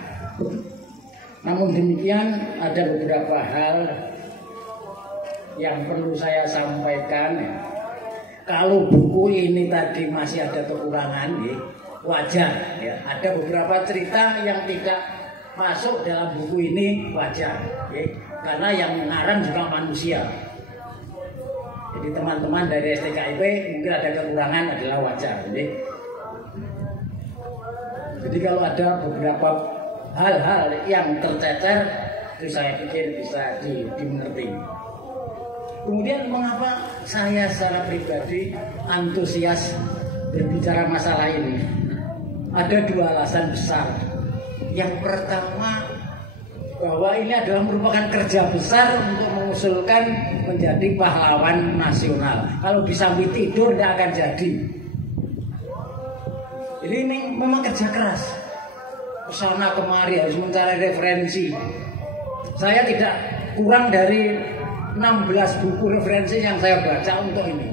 Namun demikian ada beberapa hal yang perlu saya sampaikan. Kalau buku ini tadi masih ada kekurangan, wajar. Ya. Ada beberapa cerita yang tidak masuk dalam buku ini, wajar. Ya. Karena yang mengarang juga manusia. Jadi teman-teman dari STKIP mungkin ada kekurangan, adalah wajar. Jadi kalau ada beberapa hal-hal yang tercecer, itu saya pikir bisa dimengerti. Kemudian mengapa saya secara pribadi antusias berbicara masalah ini? Ada dua alasan besar. Yang pertama, bahwa ini adalah merupakan kerja besar untuk mengusulkan menjadi pahlawan nasional. Kalau disambi tidur tidak akan jadi. Ini memang kerja keras. Kesana kemari harus mencari referensi. Saya tidak kurang dari 16 buku referensi yang saya baca untuk ini.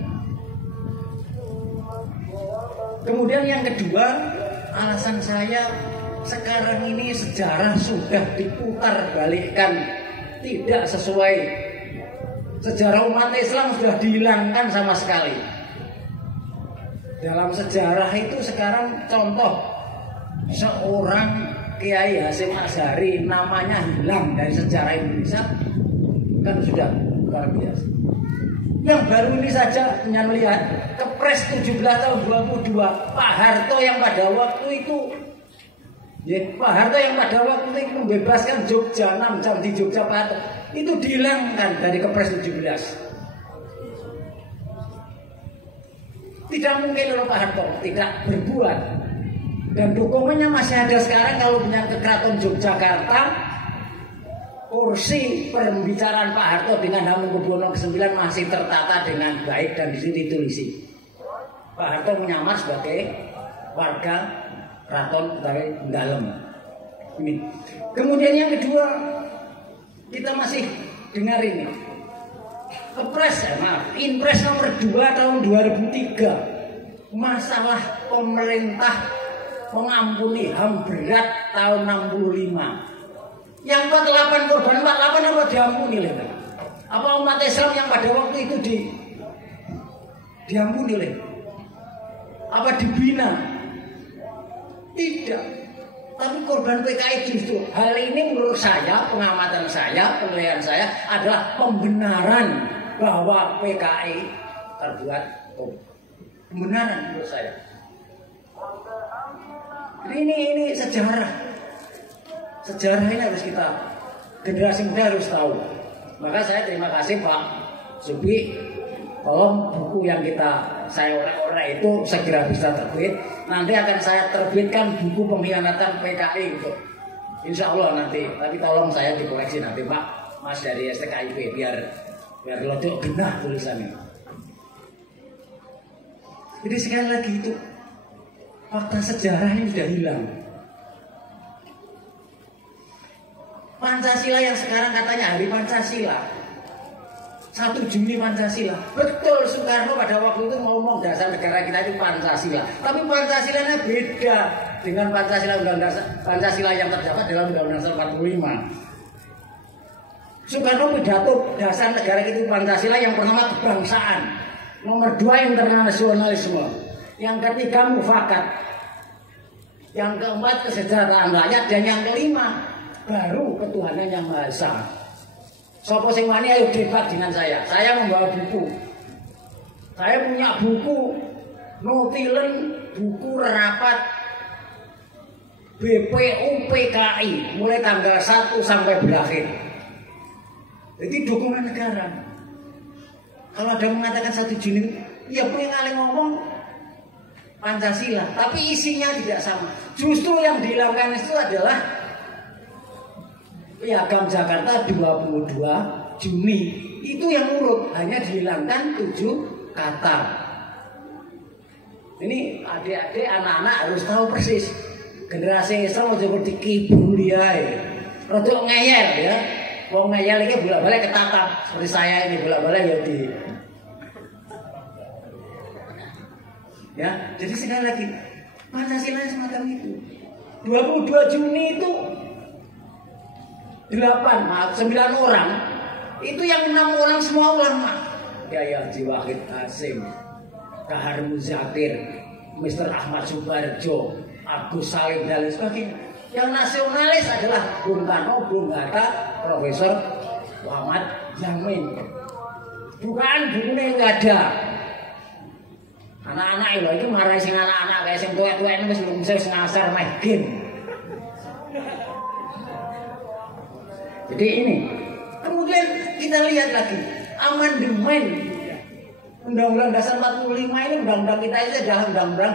Kemudian yang kedua, alasan saya sekarang ini sejarah sudah diputar balikkan, tidak sesuai. Sejarah umat Islam sudah dihilangkan sama sekali. Dalam sejarah itu sekarang contoh seorang Kiai Hasyim Asy'ari namanya hilang dari sejarah Indonesia, kan sudah luar biasa. Yang baru ini saja punya melihat Kepres 17 tahun 22, Pak Harto yang pada waktu itu membebaskan Jogja 6 jam di Jogja Pak Harto, itu dihilangkan dari Kepres 17. Tidak mungkin kalau Pak Harto tidak berbuat. Dan dokumennya masih ada sekarang. Kalau punya ke Keraton Yogyakarta, kursi pembicaraan Pak Harto dengan Hamengkubuwono ke-9 masih tertata dengan baik dan di sini ditulis Pak Harto menyamar sebagai warga Keraton Dalem. Kemudian yang kedua, kita masih dengar ini Inpres nomor 2 tahun 2003, masalah pemerintah mengampuni HAM berat tahun 65. Yang 48 korban 48 apa diampuni oleh? Apa umat Islam yang pada waktu itu diampuni oleh? Apa dibina? Tidak. Tapi korban PKI justru hal ini menurut saya, pengamatan saya, penilaian saya adalah pembenaran bahwa PKI terbuat pembenaran menurut saya. Ini sejarah. Sejarah ini harus kita, generasi muda harus tahu. Maka saya terima kasih Pak Subi, tolong buku yang saya orek-orek itu segera bisa terbit. Nanti akan saya terbitkan buku pengkhianatan PKI itu, insya Allah nanti. Tapi tolong saya dikoreksi nanti Pak Mas dari STKIP biar lotok genah tulisannya. Jadi sekali lagi itu fakta sejarah ini sudah hilang. Pancasila yang sekarang katanya hari Pancasila, 1 Juni Pancasila. Betul, Soekarno pada waktu itu ngomong dasar negara kita itu Pancasila. Tapi Pancasilanya beda dengan Pancasila yang terdapat dalam Undang-Undang 45. Soekarno pidato dasar negara itu Pancasila yang pertama kebangsaan, nomor 2 internasionalisme, yang ketiga mufakat, yang keempat kesejahteraan rakyat, dan yang kelima baru ketuhanan yang Maha Esa. Sopo sing wani ayo debat dengan saya. Saya membawa buku. Saya punya buku Notilen, buku rapat BPU PKI mulai tanggal 1 sampai berakhir. Jadi dokumen negara. Kalau ada mengatakan 1 Juni, ya punya kali ngomong Pancasila, tapi isinya tidak sama. Justru yang dihilangkan itu adalah Piagam Jakarta 22 Juni. Itu yang urut, hanya dihilangkan 7 kata. Ini adik-adik, anak-anak harus tahu persis. Generasi Islam seperti kibuli ae. Rodok ngeyel ya. Wong ngeyel iki bolak-balik ketatap seperti saya ini bolak-balik ya di. Ya, jadi sekali lagi Pancasila semacam itu. 22 Juni itu 9 orang. Itu yang 6 orang semua ulama. Kiai Haji Wahid Hasyim, Kahar Muzakir, Mr. Ahmad Subarjo, Agus Salim dan lain sebagainya. Yang nasionalis adalah Bung Karno, Bung Hatta, Profesor Muhammad Yamin. Bukan bukunya nggak ada. Anak-anak itu marah sing anak-anak kayak sing tuwek-tuwek ini wis belum bisa ngasar main game. Jadi ini. Kemudian kita lihat lagi amandemen Undang-Undang Dasar 45 ini, undang-undang kita itu adalah Undang-Undang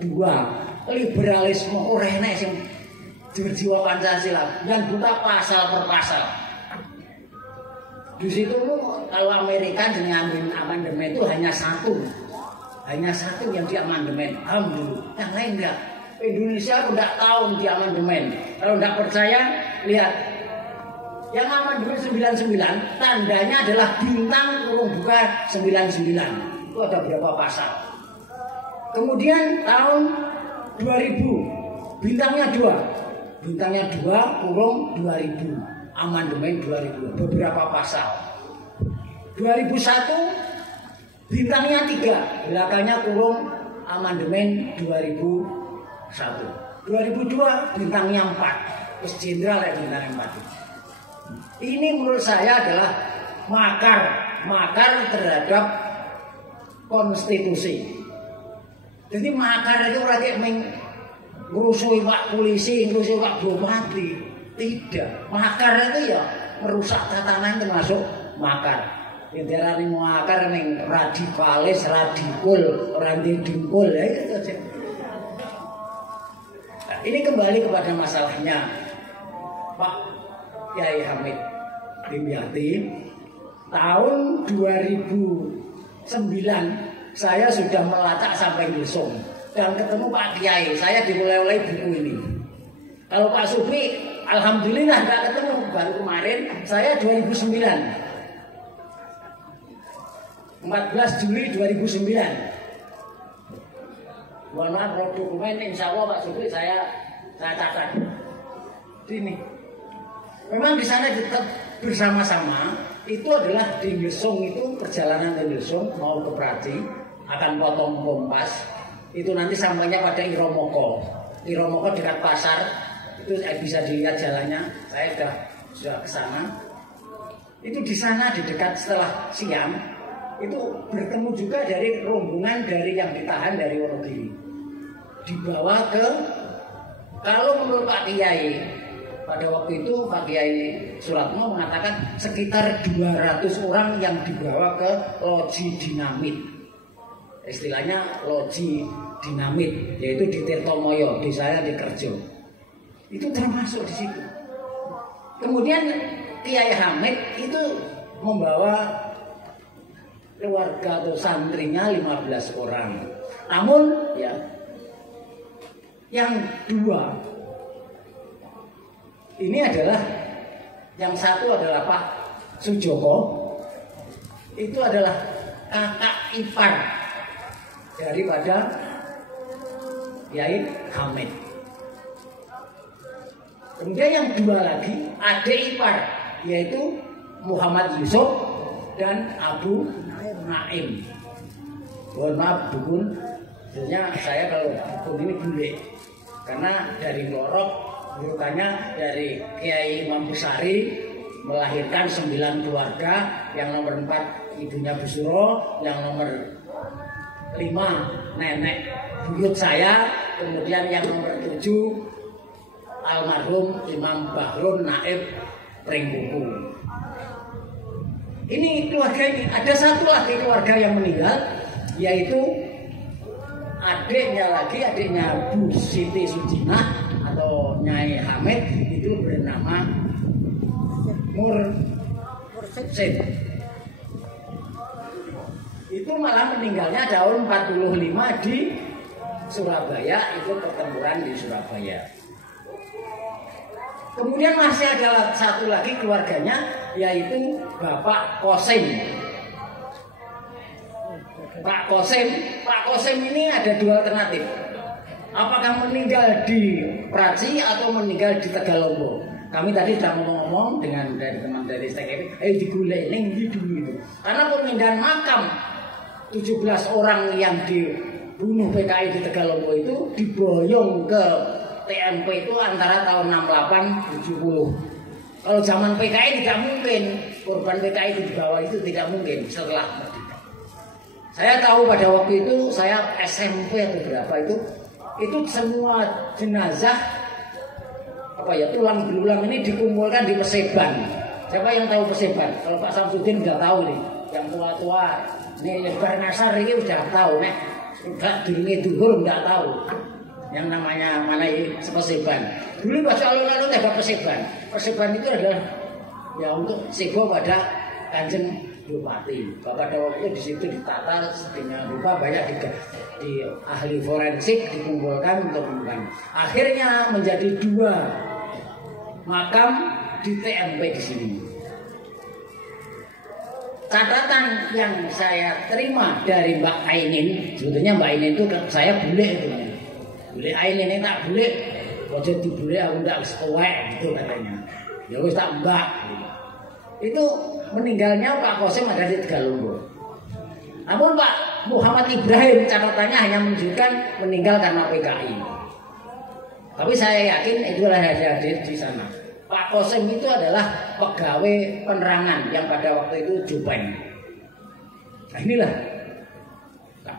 22. Liberalisme ora enek sing berjiwa Pancasila dan buta pasal per pasal. Di situ kalau Amerika dengan amandemen itu hanya satu yang diamandemen, HAM dulu, yang lain enggak. Indonesia pun enggak tahu di amandemen. Kalau enggak percaya, lihat Yang amandemen 99 tandanya adalah bintang kurung buka 99. Itu ada berapa pasal. Kemudian tahun 2000 bintangnya 2. Bintangnya 2 kurung 2000. Amandemen 2000 beberapa pasal. 2001 bintangnya 3, belakangnya kurung amandemen 2001. 2002 bintangnya 4, terus jenderal ya bintangnya 4. Ini menurut saya adalah makar terhadap konstitusi. Jadi makar itu berarti ngerusui Pak Polisi, ngerusui Pak Bupati. Tidak, makar itu ya merusak tatanan termasuk makar. Yang makar ning radikalis, radikul, orang dengkul ya itu aja. Nah, ini kembali kepada masalahnya Pak Kyai Hamid Dimyati. Tahun 2009 saya sudah melacak sampai Lesung dan ketemu Pak Kyai. Saya dimulai buku ini. Kalau Pak Supri, alhamdulillah nggak ketemu. Baru kemarin saya 2009. 14 Juli 2009. Mohon maaf kalau dokumen insya Allah Pak Supri saya catat. Ini memang di sana tetap bersama-sama. Itu adalah di Lesung itu perjalanan ke Lesung mau ke Prati akan potong Kompas. Itu nanti sampainya pada Iromoko. Iromoko dekat pasar. Itu bisa dilihat jalannya. Saya sudah ke sana. Itu di sana di dekat setelah siang itu bertemu juga dari rombongan dari yang ditahan dari Wonogiri. Dibawa ke, kalau menurut Pak Kiai pada waktu itu Pak Kiai Suratmo mengatakan sekitar 200 orang yang dibawa ke loji dinamit. Istilahnya loji dinamit, yaitu di Tirtomoyo, di saya di Kerjo. Itu termasuk di situ. Kemudian Kiai Hamid itu membawa keluarga atau santrinya 15 orang. Namun ya yang dua ini adalah, yang satu adalah Pak Sujoko, itu adalah kakak ipar daripada Kiai Hamid. Kemudian yang dua lagi adik ipar, yaitu Muhammad Yusuf dan Abu Naim. Mohon maaf dukun, sebenarnya saya kalau dukun ini bule, karena dari Lorok bukannya dari Kiai Imam Besari melahirkan 9 keluarga. Yang nomor 4 ibunya Busuro, yang nomor 5 nenek buyut saya, kemudian yang nomor 7 almarhum Imam Bahrun Naib Pringbuku. Ini keluarga ini, ada satu lagi keluarga yang meninggal, yaitu adiknya Bu Siti Sujinah atau Nyai Hamid, itu bernama Mursid. Itu malah meninggalnya tahun 45 di Surabaya, itu pertempuran di Surabaya. Kemudian masih ada satu lagi keluarganya, yaitu Bapak Kosim. Pak Kosim ini ada dua alternatif. Apakah meninggal di Praci atau meninggal di Tegalombo? Kami tadi sudah ngomong dengan dari teman dari STKP, diguleling gitu. Karena pemindahan makam 17 orang yang dibunuh PKI di Tegalombo itu diboyong ke TMP itu antara tahun 68-70. Kalau zaman PKI tidak mungkin, korban PKI itu di bawah itu tidak mungkin setelah merdeka. Saya tahu pada waktu itu saya SMP atau berapa itu semua jenazah tulang belulang ini dikumpulkan di Peseban. Siapa yang tahu Peseban? Kalau Pak Samsudin udah tahu nih, yang tua-tua ini Barnasar ini udah tahu nih. Enggak dunia dulur enggak tahu. Yang namanya mana ini Peseban. Dulu pas alun-alun ada Peseban. Peseban itu adalah ya untuk sebo pada Kanjeng Bupati. Pada waktu itu di situ ditata dengan rupa banyak di ahli forensik dikumpulkan untuk menentukan. Akhirnya menjadi 2 makam di TMP di sini. Catatan yang saya terima dari Mbak Ainin, sebetulnya Mbak Ainin itu saya bule itu. Bule Ainin ini tak bule, ojo dibule aku ndak wis tuwek gitu katanya. Ya wis tak mbak. Itu meninggalnya Pak Kosim ada di Tegalumbo. Namun Pak Muhammad Ibrahim catatannya hanya menunjukkan meninggal karena PKI. Tapi saya yakin itu adalah hadir di sana. Pak Kosim itu adalah pegawai penerangan yang pada waktu itu Jupeng. Nah inilah. Nah,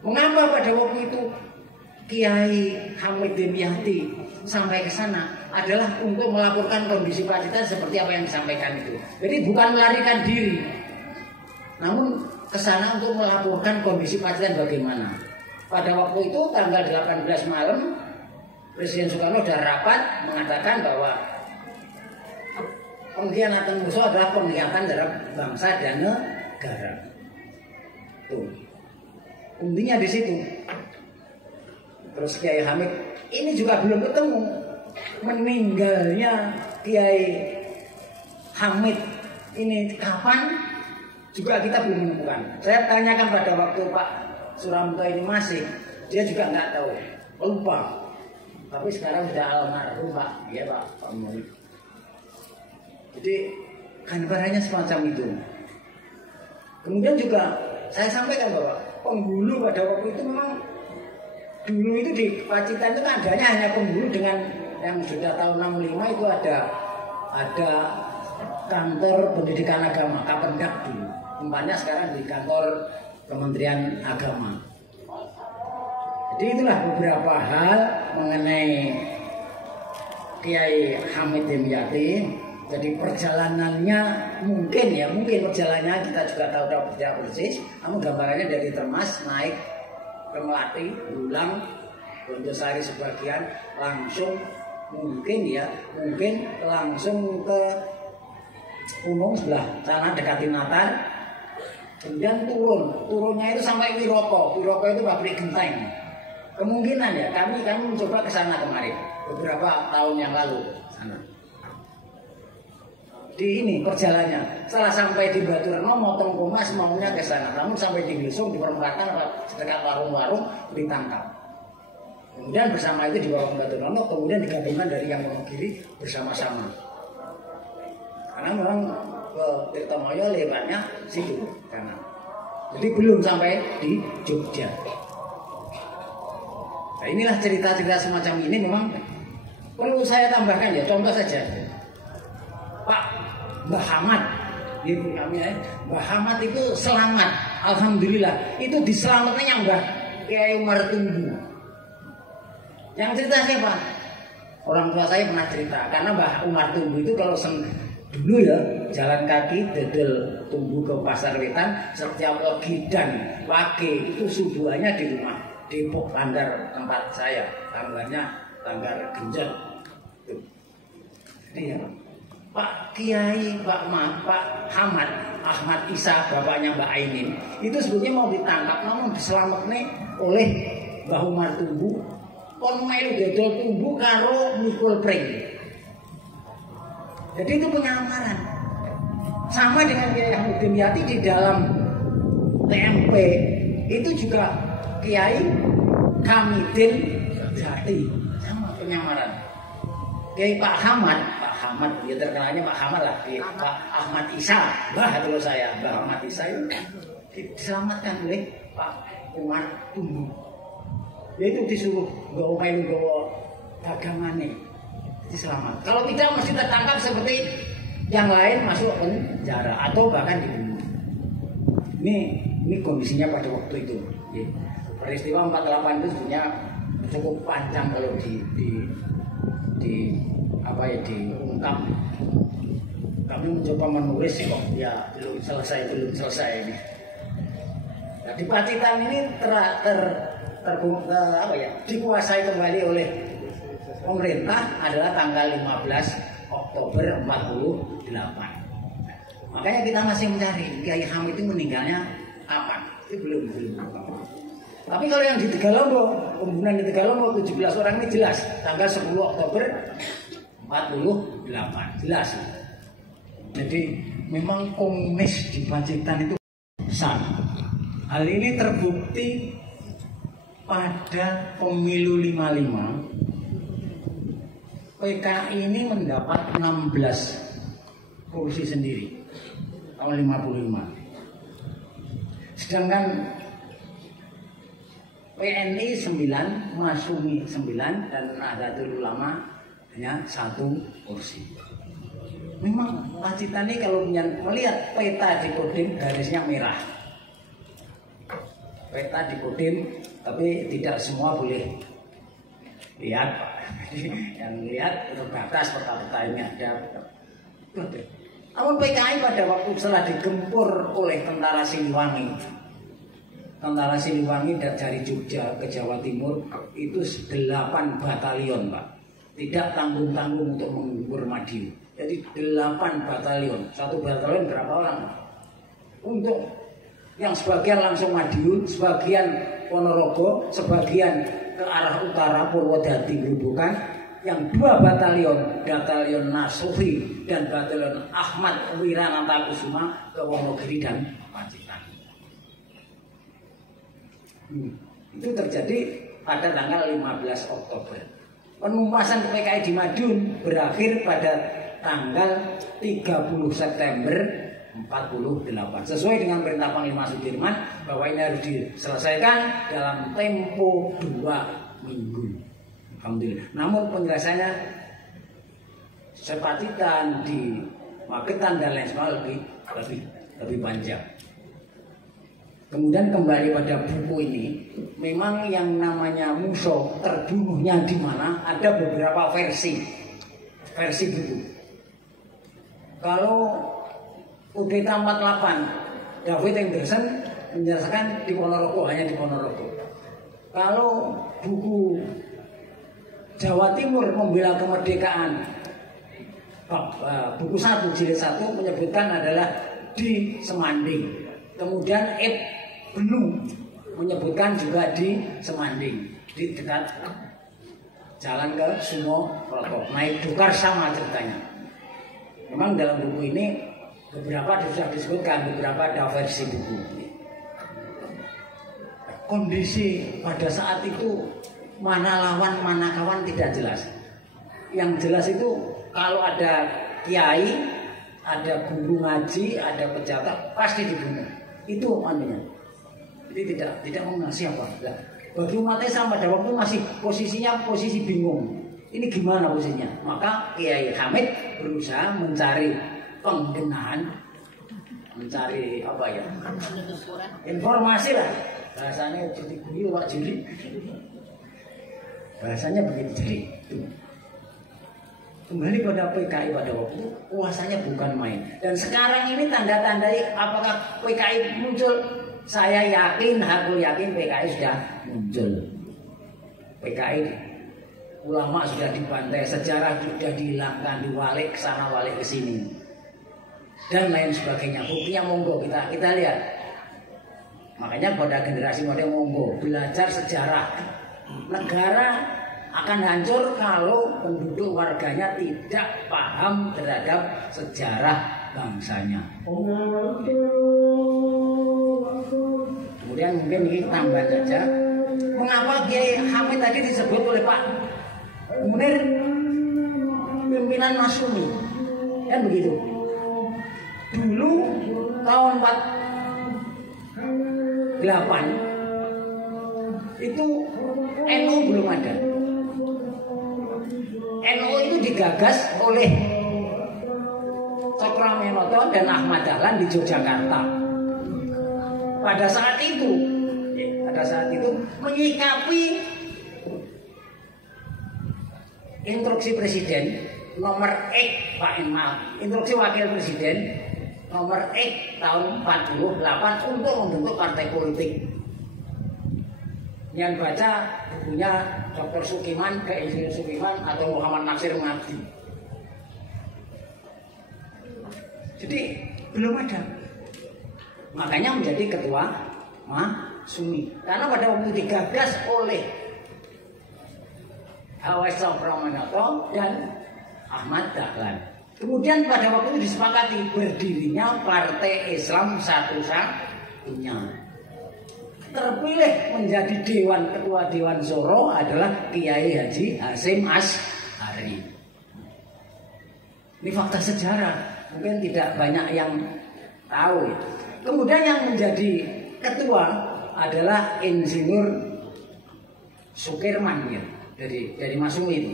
mengapa pada waktu itu Kiai Hamid Dimyati sampai ke sana adalah untuk melaporkan kondisi Pacitan seperti apa yang disampaikan itu. Jadi bukan melarikan diri, namun ke sana untuk melaporkan kondisi Pacitan bagaimana. Pada waktu itu tanggal 18 malam Presiden Soekarno sudah rapat mengatakan bahwa pengkhianatan musuh adalah pengkhianatan terhadap bangsa dan negara. Tuh. Intinya di situ. Terus Kiai Hamid ini juga belum ketemu. Meninggalnya Kiai Hamid ini kapan juga kita belum menemukan. Saya tanyakan pada waktu Pak Suramto ini masih, dia juga nggak tahu, lupa. Tapi sekarang sudah almarhum Pak, ya Pak Muhammad. Jadi gambarannya semacam itu. Kemudian juga saya sampaikan bahwa penghulu pada waktu itu memang dulu itu di Pacitan itu adanya hanya penghulu dengan yang sudah tahun 65 itu ada kantor pendidikan agama Kapendak dulu. Tempatnya sekarang di kantor Kementerian Agama. Jadi itulah beberapa hal mengenai Kiai Hamid Dimyati. Jadi perjalanannya mungkin perjalanannya kita juga tahu tidak persis. Namun gambarannya dari Termas naik ke Melati, Ulang, Bonjosari sebagian, langsung mungkin langsung ke Umum sebelah sana dekati Natar. Kemudian turunnya itu sampai Wiroko itu pabrik genteng. Kemungkinan ya kami mencoba ke sana kemarin beberapa tahun yang lalu sana. Di ini perjalanannya setelah sampai di Batu Reno motong Komas maunya ke sana, namun sampai di Gilsung di perempatan dekat warung-warung ditangkap. Kemudian bersama itu dibawa ke Batu Reno, kemudian digabungkan dari yang Wonogiri bersama-sama. Karena memang ke Tirtomoyo lewatnya situ karena. Jadi belum sampai di Jogja. Nah inilah cerita-cerita semacam ini memang perlu saya tambahkan ya, contoh saja. Pak Mbah Hamad, ibu kami ya, Mbah Hamad itu selamat, alhamdulillah. Itu diselamatnya yang Mbah Kiai Umar Tumbu. Yang cerita siapa? Orang tua saya pernah cerita, karena Mbah Umar Tumbu itu kalau dulu ya jalan kaki dedel Tumbu ke Pasar Wetan, setiap pagi dan pagi itu subuhannya di rumah Depok Bandar tempat saya, Tanggar Genjot. Jadi ya Pak Kiai, Pak Hamad, Ahmad Isa, bapaknya Mbak Ainin, itu sebetulnya mau ditangkap, namun diselamatkan oleh Mbah Umar Tumbu. Kon melu dodol tumbu karo mikul pring. Jadi itu penyamaran. Sama dengan Kiai Hamid Dimyati di dalam TMP itu juga Kiai Hamidin Jati, sama penyamaran. Kiai Pak Hamad ya terkenalnya Pak Hamad lah, Pak Ahmad Isa, kalau saya Mbah Ahmad Isa itu diselamatkan oleh Pak Umar Tumbu. Yaitu disuruh gawa dagangannya diselamat. Kalau tidak mesti tertangkap seperti yang lain, masuk penjara atau bahkan dibunuh. Ini kondisinya pada waktu itu. Peristiwa 48 itu sebenarnya cukup panjang kalau diungkap. Kami mencoba menulis kok ya belum selesai ini. Nah, di Pacitan ini dikuasai kembali oleh pemerintah adalah tanggal 15 Oktober 48. Makanya kita masih mencari Kiai Hamid itu meninggalnya kapan? Itu belum. Tapi kalau yang di Tegalombo, pembunuhan di Tegalombo 17 orang ini jelas tanggal 10 Oktober 48. 48 jelas. Jadi memang komunis di Pacitan itu besar. Hal ini terbukti pada pemilu 55. PKI ini mendapat 16 kursi sendiri tahun 55. Sedangkan PNI 9, Masyumi 9 dan Nahdlatul Ulama hanya 1 kursi. Memang Pacitan ini kalau melihat peta di Kodim garisnya merah. Peta di Kodim, tapi tidak semua boleh lihat, Pak. Yang lihat terbatas peta-peta ini ada. Namun PKI pada waktu setelah digempur oleh tentara Siliwangi dari Jogja ke Jawa Timur itu 8 batalion, Pak. Tidak tanggung-tanggung untuk menggempur Madiun. Jadi 8 batalion. 1 batalion berapa orang? Untuk yang sebagian langsung Madiun, sebagian Ponorogo, sebagian ke arah utara Purwodadi Grobogan, yang 2 batalion Nasuhi dan batalion Ahmad Wiranata Kusuma ke Wonogiri dan Pacitan. Itu terjadi pada tanggal 15 Oktober. Penumpasan PKI di Madiun berakhir pada tanggal 30 September 48 sesuai dengan perintah Panglima Sudirman bahwa ini harus diselesaikan dalam tempo 2 minggu. Alhamdulillah. Namun penjelasannya Pacitan, di Magetan dan lain sebagainya lebih panjang. Kemudian kembali pada buku ini, memang yang namanya Muso terbunuhnya di mana ada beberapa versi buku. Kalau Udeta 48 David Anderson menjelaskan di Ponorogo, hanya di Ponorogo. Kalau buku Jawa Timur Membela Kemerdekaan buku 1 jilid 1 menyebutkan adalah di Semanding. Kemudian Benu menyebutkan juga di Semanding, di dekat jalan ke Sumo Protop. Naik Dukar sama ceritanya. Memang dalam buku ini beberapa sudah disebutkan, beberapa ada versi buku. Kondisi pada saat itu mana lawan mana kawan tidak jelas. Yang jelas itu kalau ada kiai, ada guru ngaji, ada pejabat pasti dibunuh. Itu anunya. Jadi tidak mengenal siapa. Nah, bagi umat Islam pada waktu masih posisi bingung. Ini gimana posisinya? Maka Kiai Hamid berusaha mencari penggenaan, mencari apa ya? Informasi lah. Bahasanya jadi guyu Pak Juli. Bahasanya begitu jadi. Kembali pada PKI pada waktu kuasanya bukan main. Dan sekarang ini tanda-tandai apakah PKI muncul? Saya yakin, aku yakin PKI sudah muncul. PKI ulama sudah dibantai, sejarah sudah dihilangkan, diwalik ke sana, walik ke sini, dan lain sebagainya. Buktinya monggo kita lihat. Makanya pada generasi modern monggo belajar sejarah. Negara akan hancur kalau penduduk warganya tidak paham terhadap sejarah bangsanya. Kemudian mungkin ini tambah saja. Mengapa Kiai Hamid tadi disebut oleh Pak Munir pimpinan Masyumi? Kan begitu. Dulu tahun 48 itu NU belum ada. NU itu digagas oleh Cokramenoto dan Ahmad Dahlan di Yogyakarta. Pada saat itu menyikapi instruksi Presiden nomor X instruksi Wakil Presiden nomor X tahun 48 untuk membentuk partai politik. Yang baca bukunya Dr. Sukiman, Insinyur Sukiman atau Muhammad Natsir Ngabdi. Jadi belum ada. Makanya menjadi ketua Masyumi. Karena pada waktu digagas oleh H.W. Cokramenoto dan Ahmad Dahlan. Kemudian pada waktu itu disepakati berdirinya Partai Islam satu-satunya. Terpilih menjadi ketua Dewan Syuro adalah Kiai Haji Hasyim Asy'ari. Ini fakta sejarah, mungkin tidak banyak yang tahu. Kemudian yang menjadi ketua adalah Insinyur Sukirman ya, dari Masumi itu.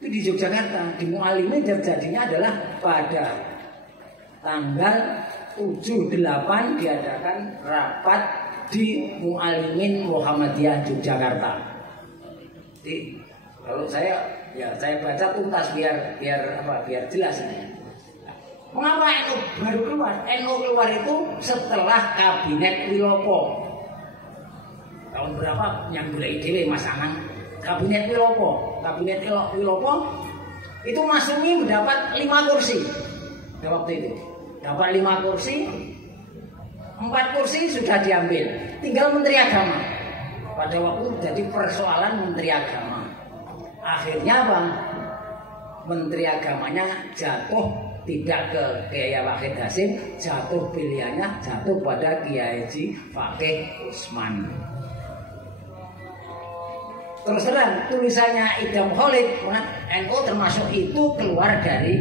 Itu di Yogyakarta, di Mualimin terjadinya adalah pada tanggal 7/8 diadakan rapat di Mualimin Muhammadiyah Yogyakarta. Jadi kalau saya baca tuntas biar jelas ini. Mengapa NU baru keluar? NU keluar itu setelah Kabinet Wilopo. Tahun berapa yang boleh ide Mas Anang? Kabinet Wilopo itu Masumi mendapat 5 kursi pada waktu itu. Dapat 5 kursi, 4 kursi sudah diambil, tinggal Menteri Agama. Pada waktu itu jadi persoalan Menteri Agama. Akhirnya apa? Menteri Agamanya jatuh tidak ke Kiai Wahid Hasyim, pilihannya jatuh pada Kiai Haji Fakih Usman. Terus terang tulisannya Idam Khalid, NU termasuk itu keluar dari.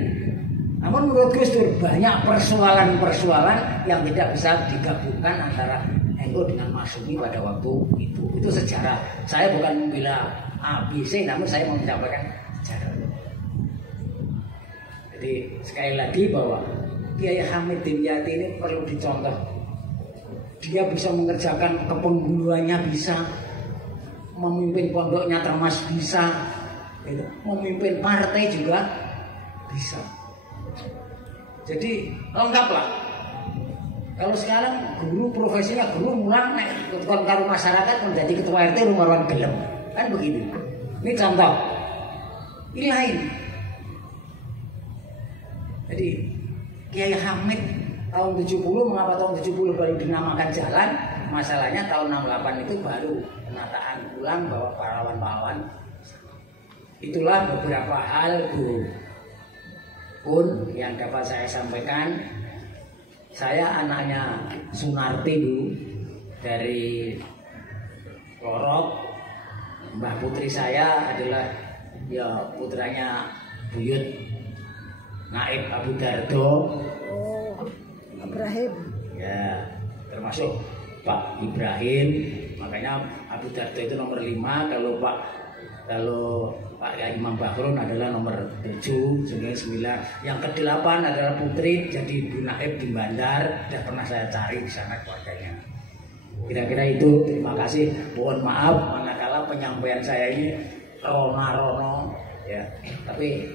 Namun menurut Gus Dur banyak persoalan-persoalan yang tidak bisa digabungkan antara NU dengan Masumi pada waktu itu. Itu sejarah. Saya bukan membela ABC, namun saya mau menyampaikan sejarah. Jadi sekali lagi bahwa Kiai Hamid Dimyati ini perlu dicontoh. Dia bisa mengerjakan kepengguluannya, bisa memimpin pondoknya termas bisa, memimpin partai juga bisa. Jadi lengkaplah. Kalau sekarang guru profesinya guru mulang naik ke masyarakat menjadi ketua RT rumah gelem, kan begitu. Ini contoh. Ini lain. Jadi Kiai Hamid tahun 70, mengapa tahun 70 baru dinamakan jalan? Masalahnya tahun 68 itu baru penataan ulang bahwa pahlawan-pahlawan. Itulah beberapa hal pun yang dapat saya sampaikan. Saya anaknya Sunarti Bu dari Lorok. Mbah putri saya adalah ya putranya Buyut Naib Abu Dardo. Ibrahim. Ya, termasuk Pak Ibrahim. Makanya Abu Dardo itu nomor 5, kalau Pak Imam Bahrun adalah nomor 7, 9. Yang ke-8 adalah putri jadi Bu Naib di Bandar. Sudah pernah saya cari di sana keluarganya. Kira-kira itu. Terima kasih. Mohon maaf manakala penyampaian saya ini rono ya. Tapi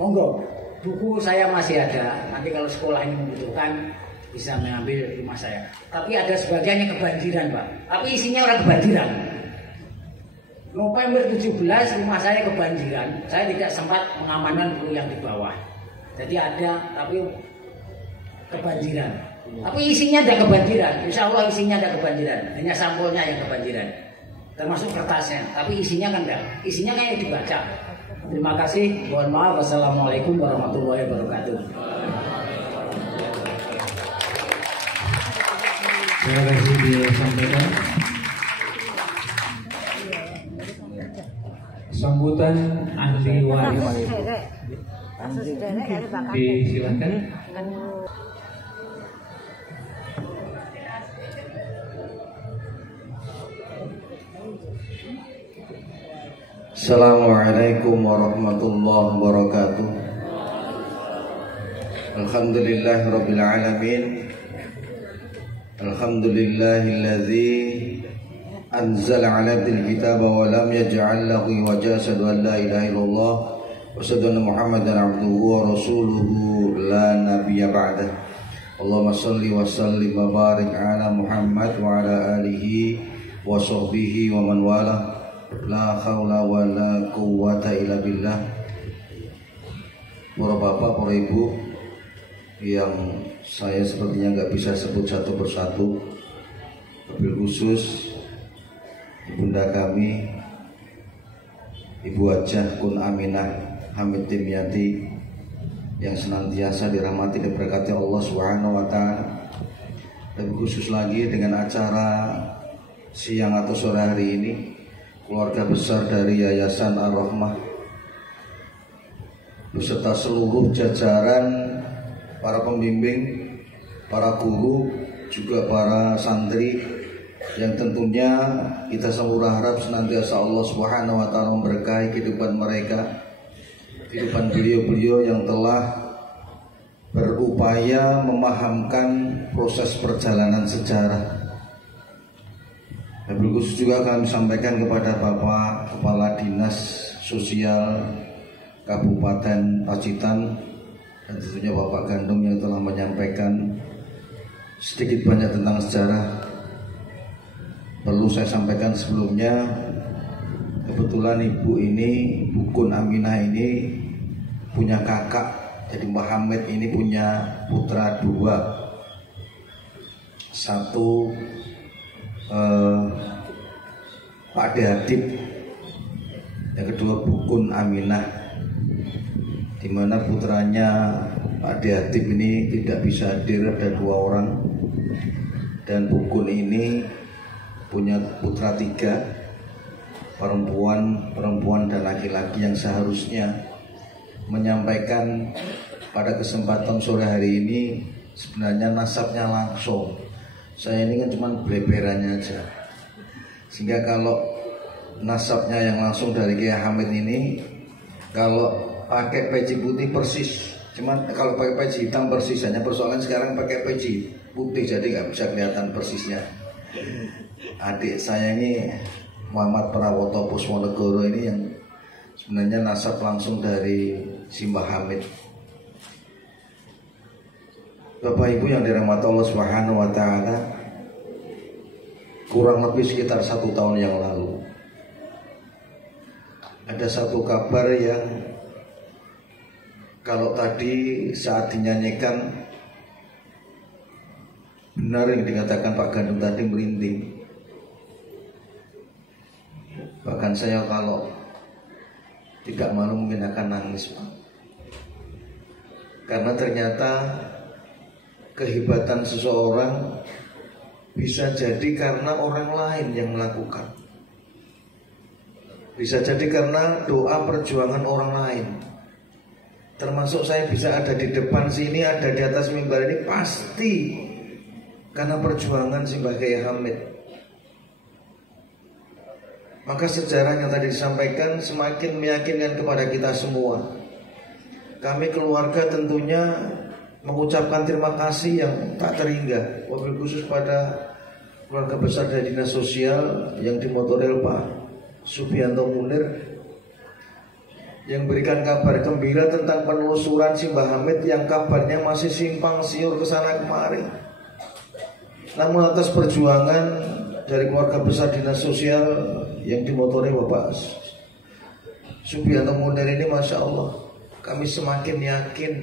monggo, buku saya masih ada. Nanti kalau sekolah ini membutuhkan bisa mengambil rumah saya. Tapi ada sebagian yang kebanjiran, Pak. Tapi isinya orang kebanjiran. November 17 rumah saya kebanjiran. Saya tidak sempat mengamankan buku yang di bawah. Jadi ada, tapi kebanjiran. Tapi isinya ada kebanjiran. Insya Allah isinya ada kebanjiran. Hanya sampulnya yang kebanjiran. Termasuk kertasnya. Tapi isinya kan enggak. Isinya kayak dibaca. Terima kasih. Mohon maaf. Wassalamualaikum warahmatullahi wabarakatuh. Terima kasih disampaikan. Sambutan ahli waris. Disilakan. Assalamualaikum warahmatullahi wabarakatuh. Alhamdulillahirabbil alamin. Alhamdulillahilladzi anzala 'ala abdil kitaba wa lam yaj'al lahu iwaja. Asyhadu an la ilaha illallah wa asyhadu anna Muhammadan 'abduhu wa rasuluhu la nabiyya ba'dah. Allahumma shalli wa sallim wa barik 'ala Muhammad wa 'ala alihi wa sahbihi wa man walah. La haula wa la quwwata illa billah. Para bapak, para ibu yang saya sepertinya nggak bisa sebut satu persatu, wabil khusus ibunda kami Ibu Hajah Kun Aminah Hamid Dimyati yang senantiasa dirahmati dan berkati Allah Subhanahu wa taala. Lebih khusus lagi dengan acara siang atau sore hari ini, keluarga besar dari Yayasan Ar-Rahmah beserta seluruh jajaran para pembimbing, para guru, juga para santri yang tentunya kita selalu harap senantiasa Allah Subhanahu wa taala memberkahi kehidupan mereka, kehidupan beliau-beliau yang telah berupaya memahamkan proses perjalanan sejarah. Lebih khusus juga kami sampaikan kepada Bapak Kepala Dinas Sosial Kabupaten Pacitan dan tentunya Bapak Gandum yang telah menyampaikan sedikit banyak tentang sejarah. Perlu saya sampaikan sebelumnya, kebetulan ibu ini, Bu Kun Aminah ini punya kakak. Jadi Mbah Hamid ini punya putra dua. Satu Pak De Hadib, yang kedua Bu Kun Aminah, di mana putranya Pak De Hadib ini tidak bisa hadir, ada 2 orang, dan Bu Kun ini punya putra 3, perempuan dan laki-laki, yang seharusnya menyampaikan pada kesempatan sore hari ini sebenarnya nasabnya langsung. Saya ini kan cuma bleberannya aja, sehingga kalau nasabnya yang langsung dari Kiai Hamid ini, kalau pakai peci putih persis, cuman kalau pakai peci hitam persis, hanya persoalan sekarang pakai peci putih jadi nggak bisa kelihatan persisnya. Adik saya ini Muhammad Prawoto Pusmonegoro ini yang sebenarnya nasab langsung dari Mbah Hamid. Bapak Ibu yang dirahmati Allah Subhanahu wa taala, kurang lebih sekitar 1 tahun yang lalu ada satu kabar yang kalau tadi saat dinyanyikan benar yang dikatakan Pak Gandum tadi, merinding. Bahkan saya kalau tidak malu mungkin akan nangis, Pak. Karena ternyata kehebatan seseorang bisa jadi karena orang lain yang melakukan, bisa jadi karena doa perjuangan orang lain. Termasuk saya bisa ada di depan sini, ada di atas mimbar ini, pasti karena perjuangan Mbah Kiai Hamid. Maka sejarah yang tadi disampaikan semakin meyakinkan kepada kita semua. Kami keluarga tentunya mengucapkan terima kasih yang tak terhingga, wabil khusus pada keluarga besar dari Dinas Sosial yang dimotori Pak Subianto Munir, yang berikan kabar gembira tentang penelusuran Mbah Hamid yang kabarnya masih simpang siur kesana kemari. Namun atas perjuangan dari keluarga besar Dinas Sosial yang dimotori Bapak Subianto Munir ini, Masya Allah, kami semakin yakin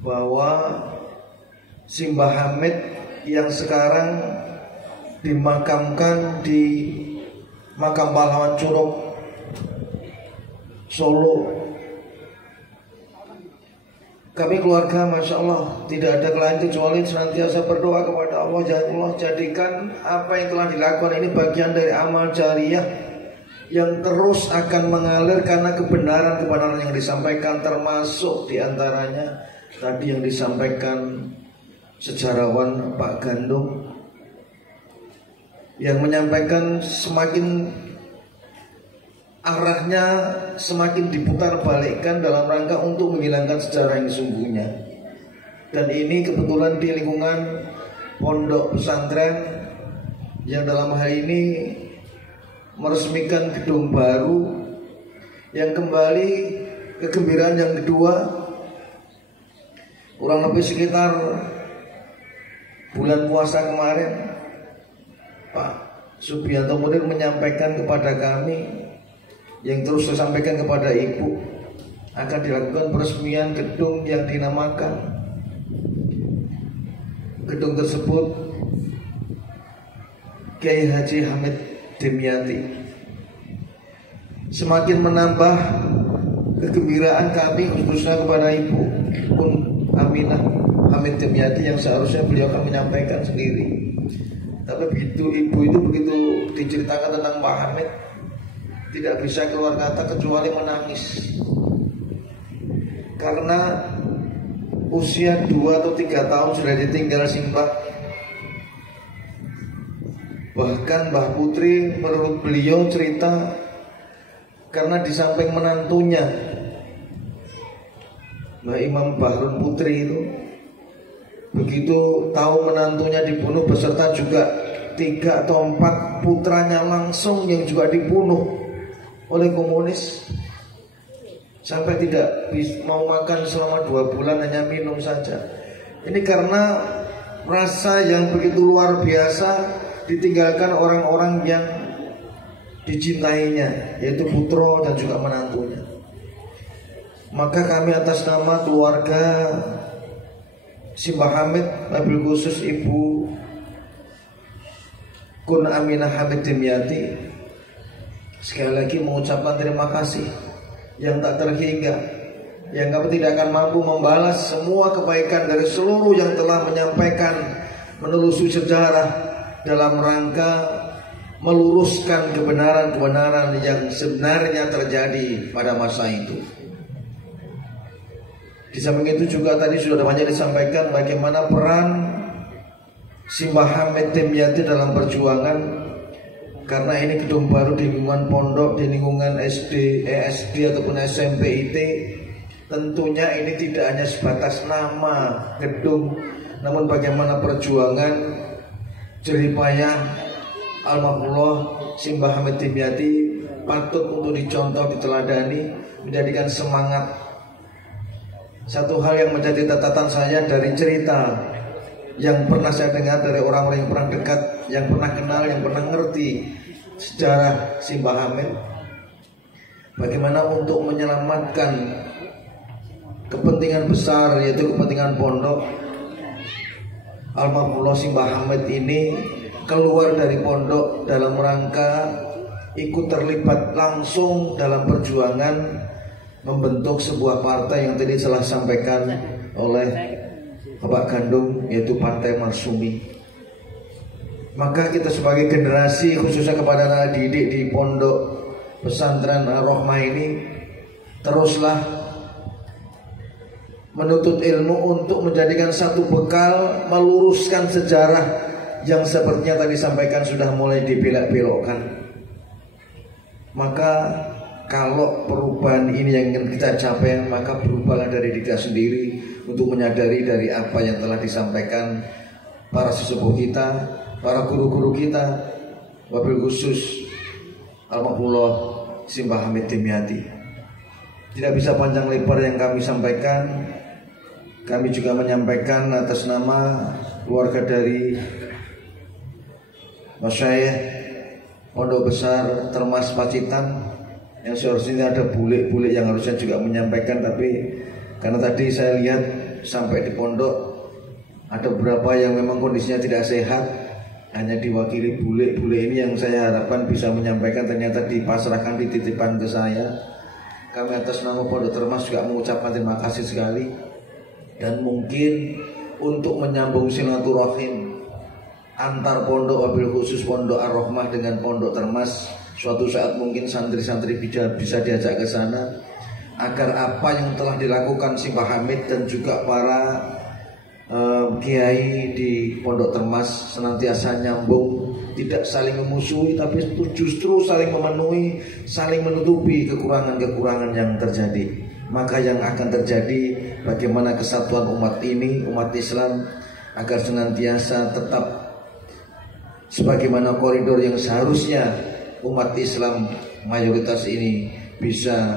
bahwa Mbah Hamid yang sekarang dimakamkan di Makam Pahlawan Curug Solo, kami keluarga Masya Allah tidak ada lain kecuali senantiasa berdoa kepada Allah, ya Allah jadikan apa yang telah dilakukan ini bagian dari amal jariyah yang terus akan mengalir karena kebenaran yang disampaikan, termasuk diantaranya tadi yang disampaikan sejarawan Pak Gandum yang menyampaikan semakin arahnya semakin diputar balikkan dalam rangka untuk menghilangkan sejarah yang sesungguhnya. Dan ini kebetulan di lingkungan pondok pesantren yang dalam hal ini meresmikan gedung baru, yang kembali kegembiraan yang kedua kurang lebih sekitar bulan puasa kemarin Pak Subianto Munir menyampaikan kepada kami, yang terus saya sampaikan kepada Ibu, akan dilakukan peresmian gedung yang dinamakan, gedung tersebut Kiai Haji Hamid Dimyati. semakin menambah kegembiraan kami khususnya kepada Ibu Pun Aminah Hamid Dimyati yang seharusnya beliau akan menyampaikan sendiri. Tapi begitu ibu itu begitu diceritakan tentang Pak Hamid, tidak bisa keluar kata kecuali menangis. Karena usia 2 atau 3 tahun sudah ditinggal Simbah. Bahkan Mbah Putri menurut beliau cerita, karena di samping menantunya Mbah Imam Bahrun Putri itu, begitu tahu menantunya dibunuh beserta juga 3 atau 4 putranya langsung yang juga dibunuh oleh komunis, sampai tidak mau makan selama 2 bulan, hanya minum saja. Ini karena rasa yang begitu luar biasa ditinggalkan orang-orang yang dicintainya, yaitu putra dan juga menantunya. Maka kami atas nama keluarga Simbah Hamid, wabil khusus Ibu Kun Aminah Hamid Dimyati, sekali lagi mengucapkan terima kasih yang tak terhingga, yang kami tidak akan mampu membalas semua kebaikan dari seluruh yang telah menyampaikan menelusuri sejarah dalam rangka meluruskan kebenaran-kebenaran yang sebenarnya terjadi pada masa itu. Di samping itu juga tadi sudah banyak disampaikan bagaimana peran Simbah Hamid Dimyati dalam perjuangan. Karena ini gedung baru di lingkungan pondok, di lingkungan SD, ESD ataupun SMP IT, tentunya ini tidak hanya sebatas nama gedung, namun bagaimana perjuangan jeripayah almarhum Simbah Hamid Dimyati patut untuk dicontoh, diteladani, menjadikan semangat. Satu hal yang menjadi catatan saya dari cerita yang pernah saya dengar dari orang-orang yang pernah dekat, yang pernah kenal, yang pernah ngerti sejarah Simbah Hamid, bagaimana untuk menyelamatkan kepentingan besar, yaitu kepentingan pondok, almarhum Simbah Hamid ini keluar dari pondok dalam rangka ikut terlibat langsung dalam perjuangan membentuk sebuah partai yang tadi telah sampaikan oleh Bapak Gandung, yaitu Partai Marsumi. Maka kita sebagai generasi, khususnya kepada anak didik di pondok pesantren Ar-Rahmah ini, teruslah menuntut ilmu untuk menjadikan satu bekal meluruskan sejarah yang sepertinya tadi sampaikan sudah mulai dibelok-belokkan. Maka kalau perubahan ini yang ingin kita capai, maka berubahlah dari diri sendiri untuk menyadari dari apa yang telah disampaikan para sesepuh kita, para guru-guru kita, wabil khusus almarhum Simbah Hamid Dimyati. Tidak bisa panjang lebar yang kami sampaikan. Kami juga menyampaikan atas nama keluarga dari Masyayikh Pondok Besar Termas Pacitan, yang seharusnya ada bule-bule yang harusnya juga menyampaikan, tapi karena tadi saya lihat sampai di pondok ada beberapa yang memang kondisinya tidak sehat, hanya diwakili bule-bule ini yang saya harapkan bisa menyampaikan, ternyata dipasrahkan, dititipkan ke saya. Kami atas nama Pondok Termas juga mengucapkan terima kasih sekali. Dan mungkin untuk menyambung silaturahim antar pondok, wabil khusus Pondok Ar-Rahmah dengan Pondok Termas, suatu saat mungkin santri-santri bisa diajak ke sana, agar apa yang telah dilakukan Simbah Hamid dan juga para kiai di Pondok Termas senantiasa nyambung, tidak saling memusuhi, tapi justru saling memenuhi, saling menutupi kekurangan-kekurangan yang terjadi. Maka yang akan terjadi bagaimana kesatuan umat ini, umat Islam, agar senantiasa tetap sebagaimana koridor yang seharusnya umat Islam mayoritas ini bisa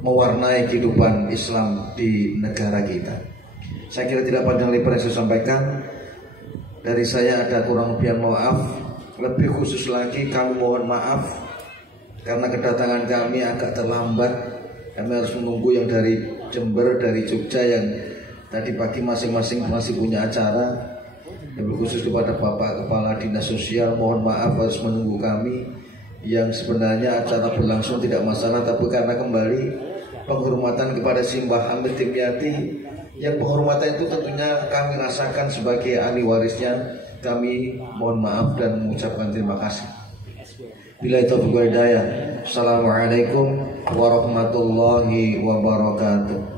mewarnai kehidupan Islam di negara kita. Saya kira tidak panjang lebar yang saya sampaikan. Dari saya ada kurang lebih maaf. Lebih khusus lagi kami mohon maaf karena kedatangan kami agak terlambat. Kami harus menunggu yang dari Jember, dari Jogja yang tadi pagi masing-masing masih punya acara. Lebih khusus kepada Bapak Kepala Dinas Sosial, mohon maaf harus menunggu kami. yang sebenarnya acara berlangsung tidak masalah, tapi karena kembali penghormatan kepada Simbah Hamid Dimyati, yang penghormatan itu tentunya kami rasakan sebagai ahli warisnya. Kami mohon maaf dan mengucapkan terima kasih. Bila taufiq wal hidayah. Assalamualaikum warahmatullahi wabarakatuh.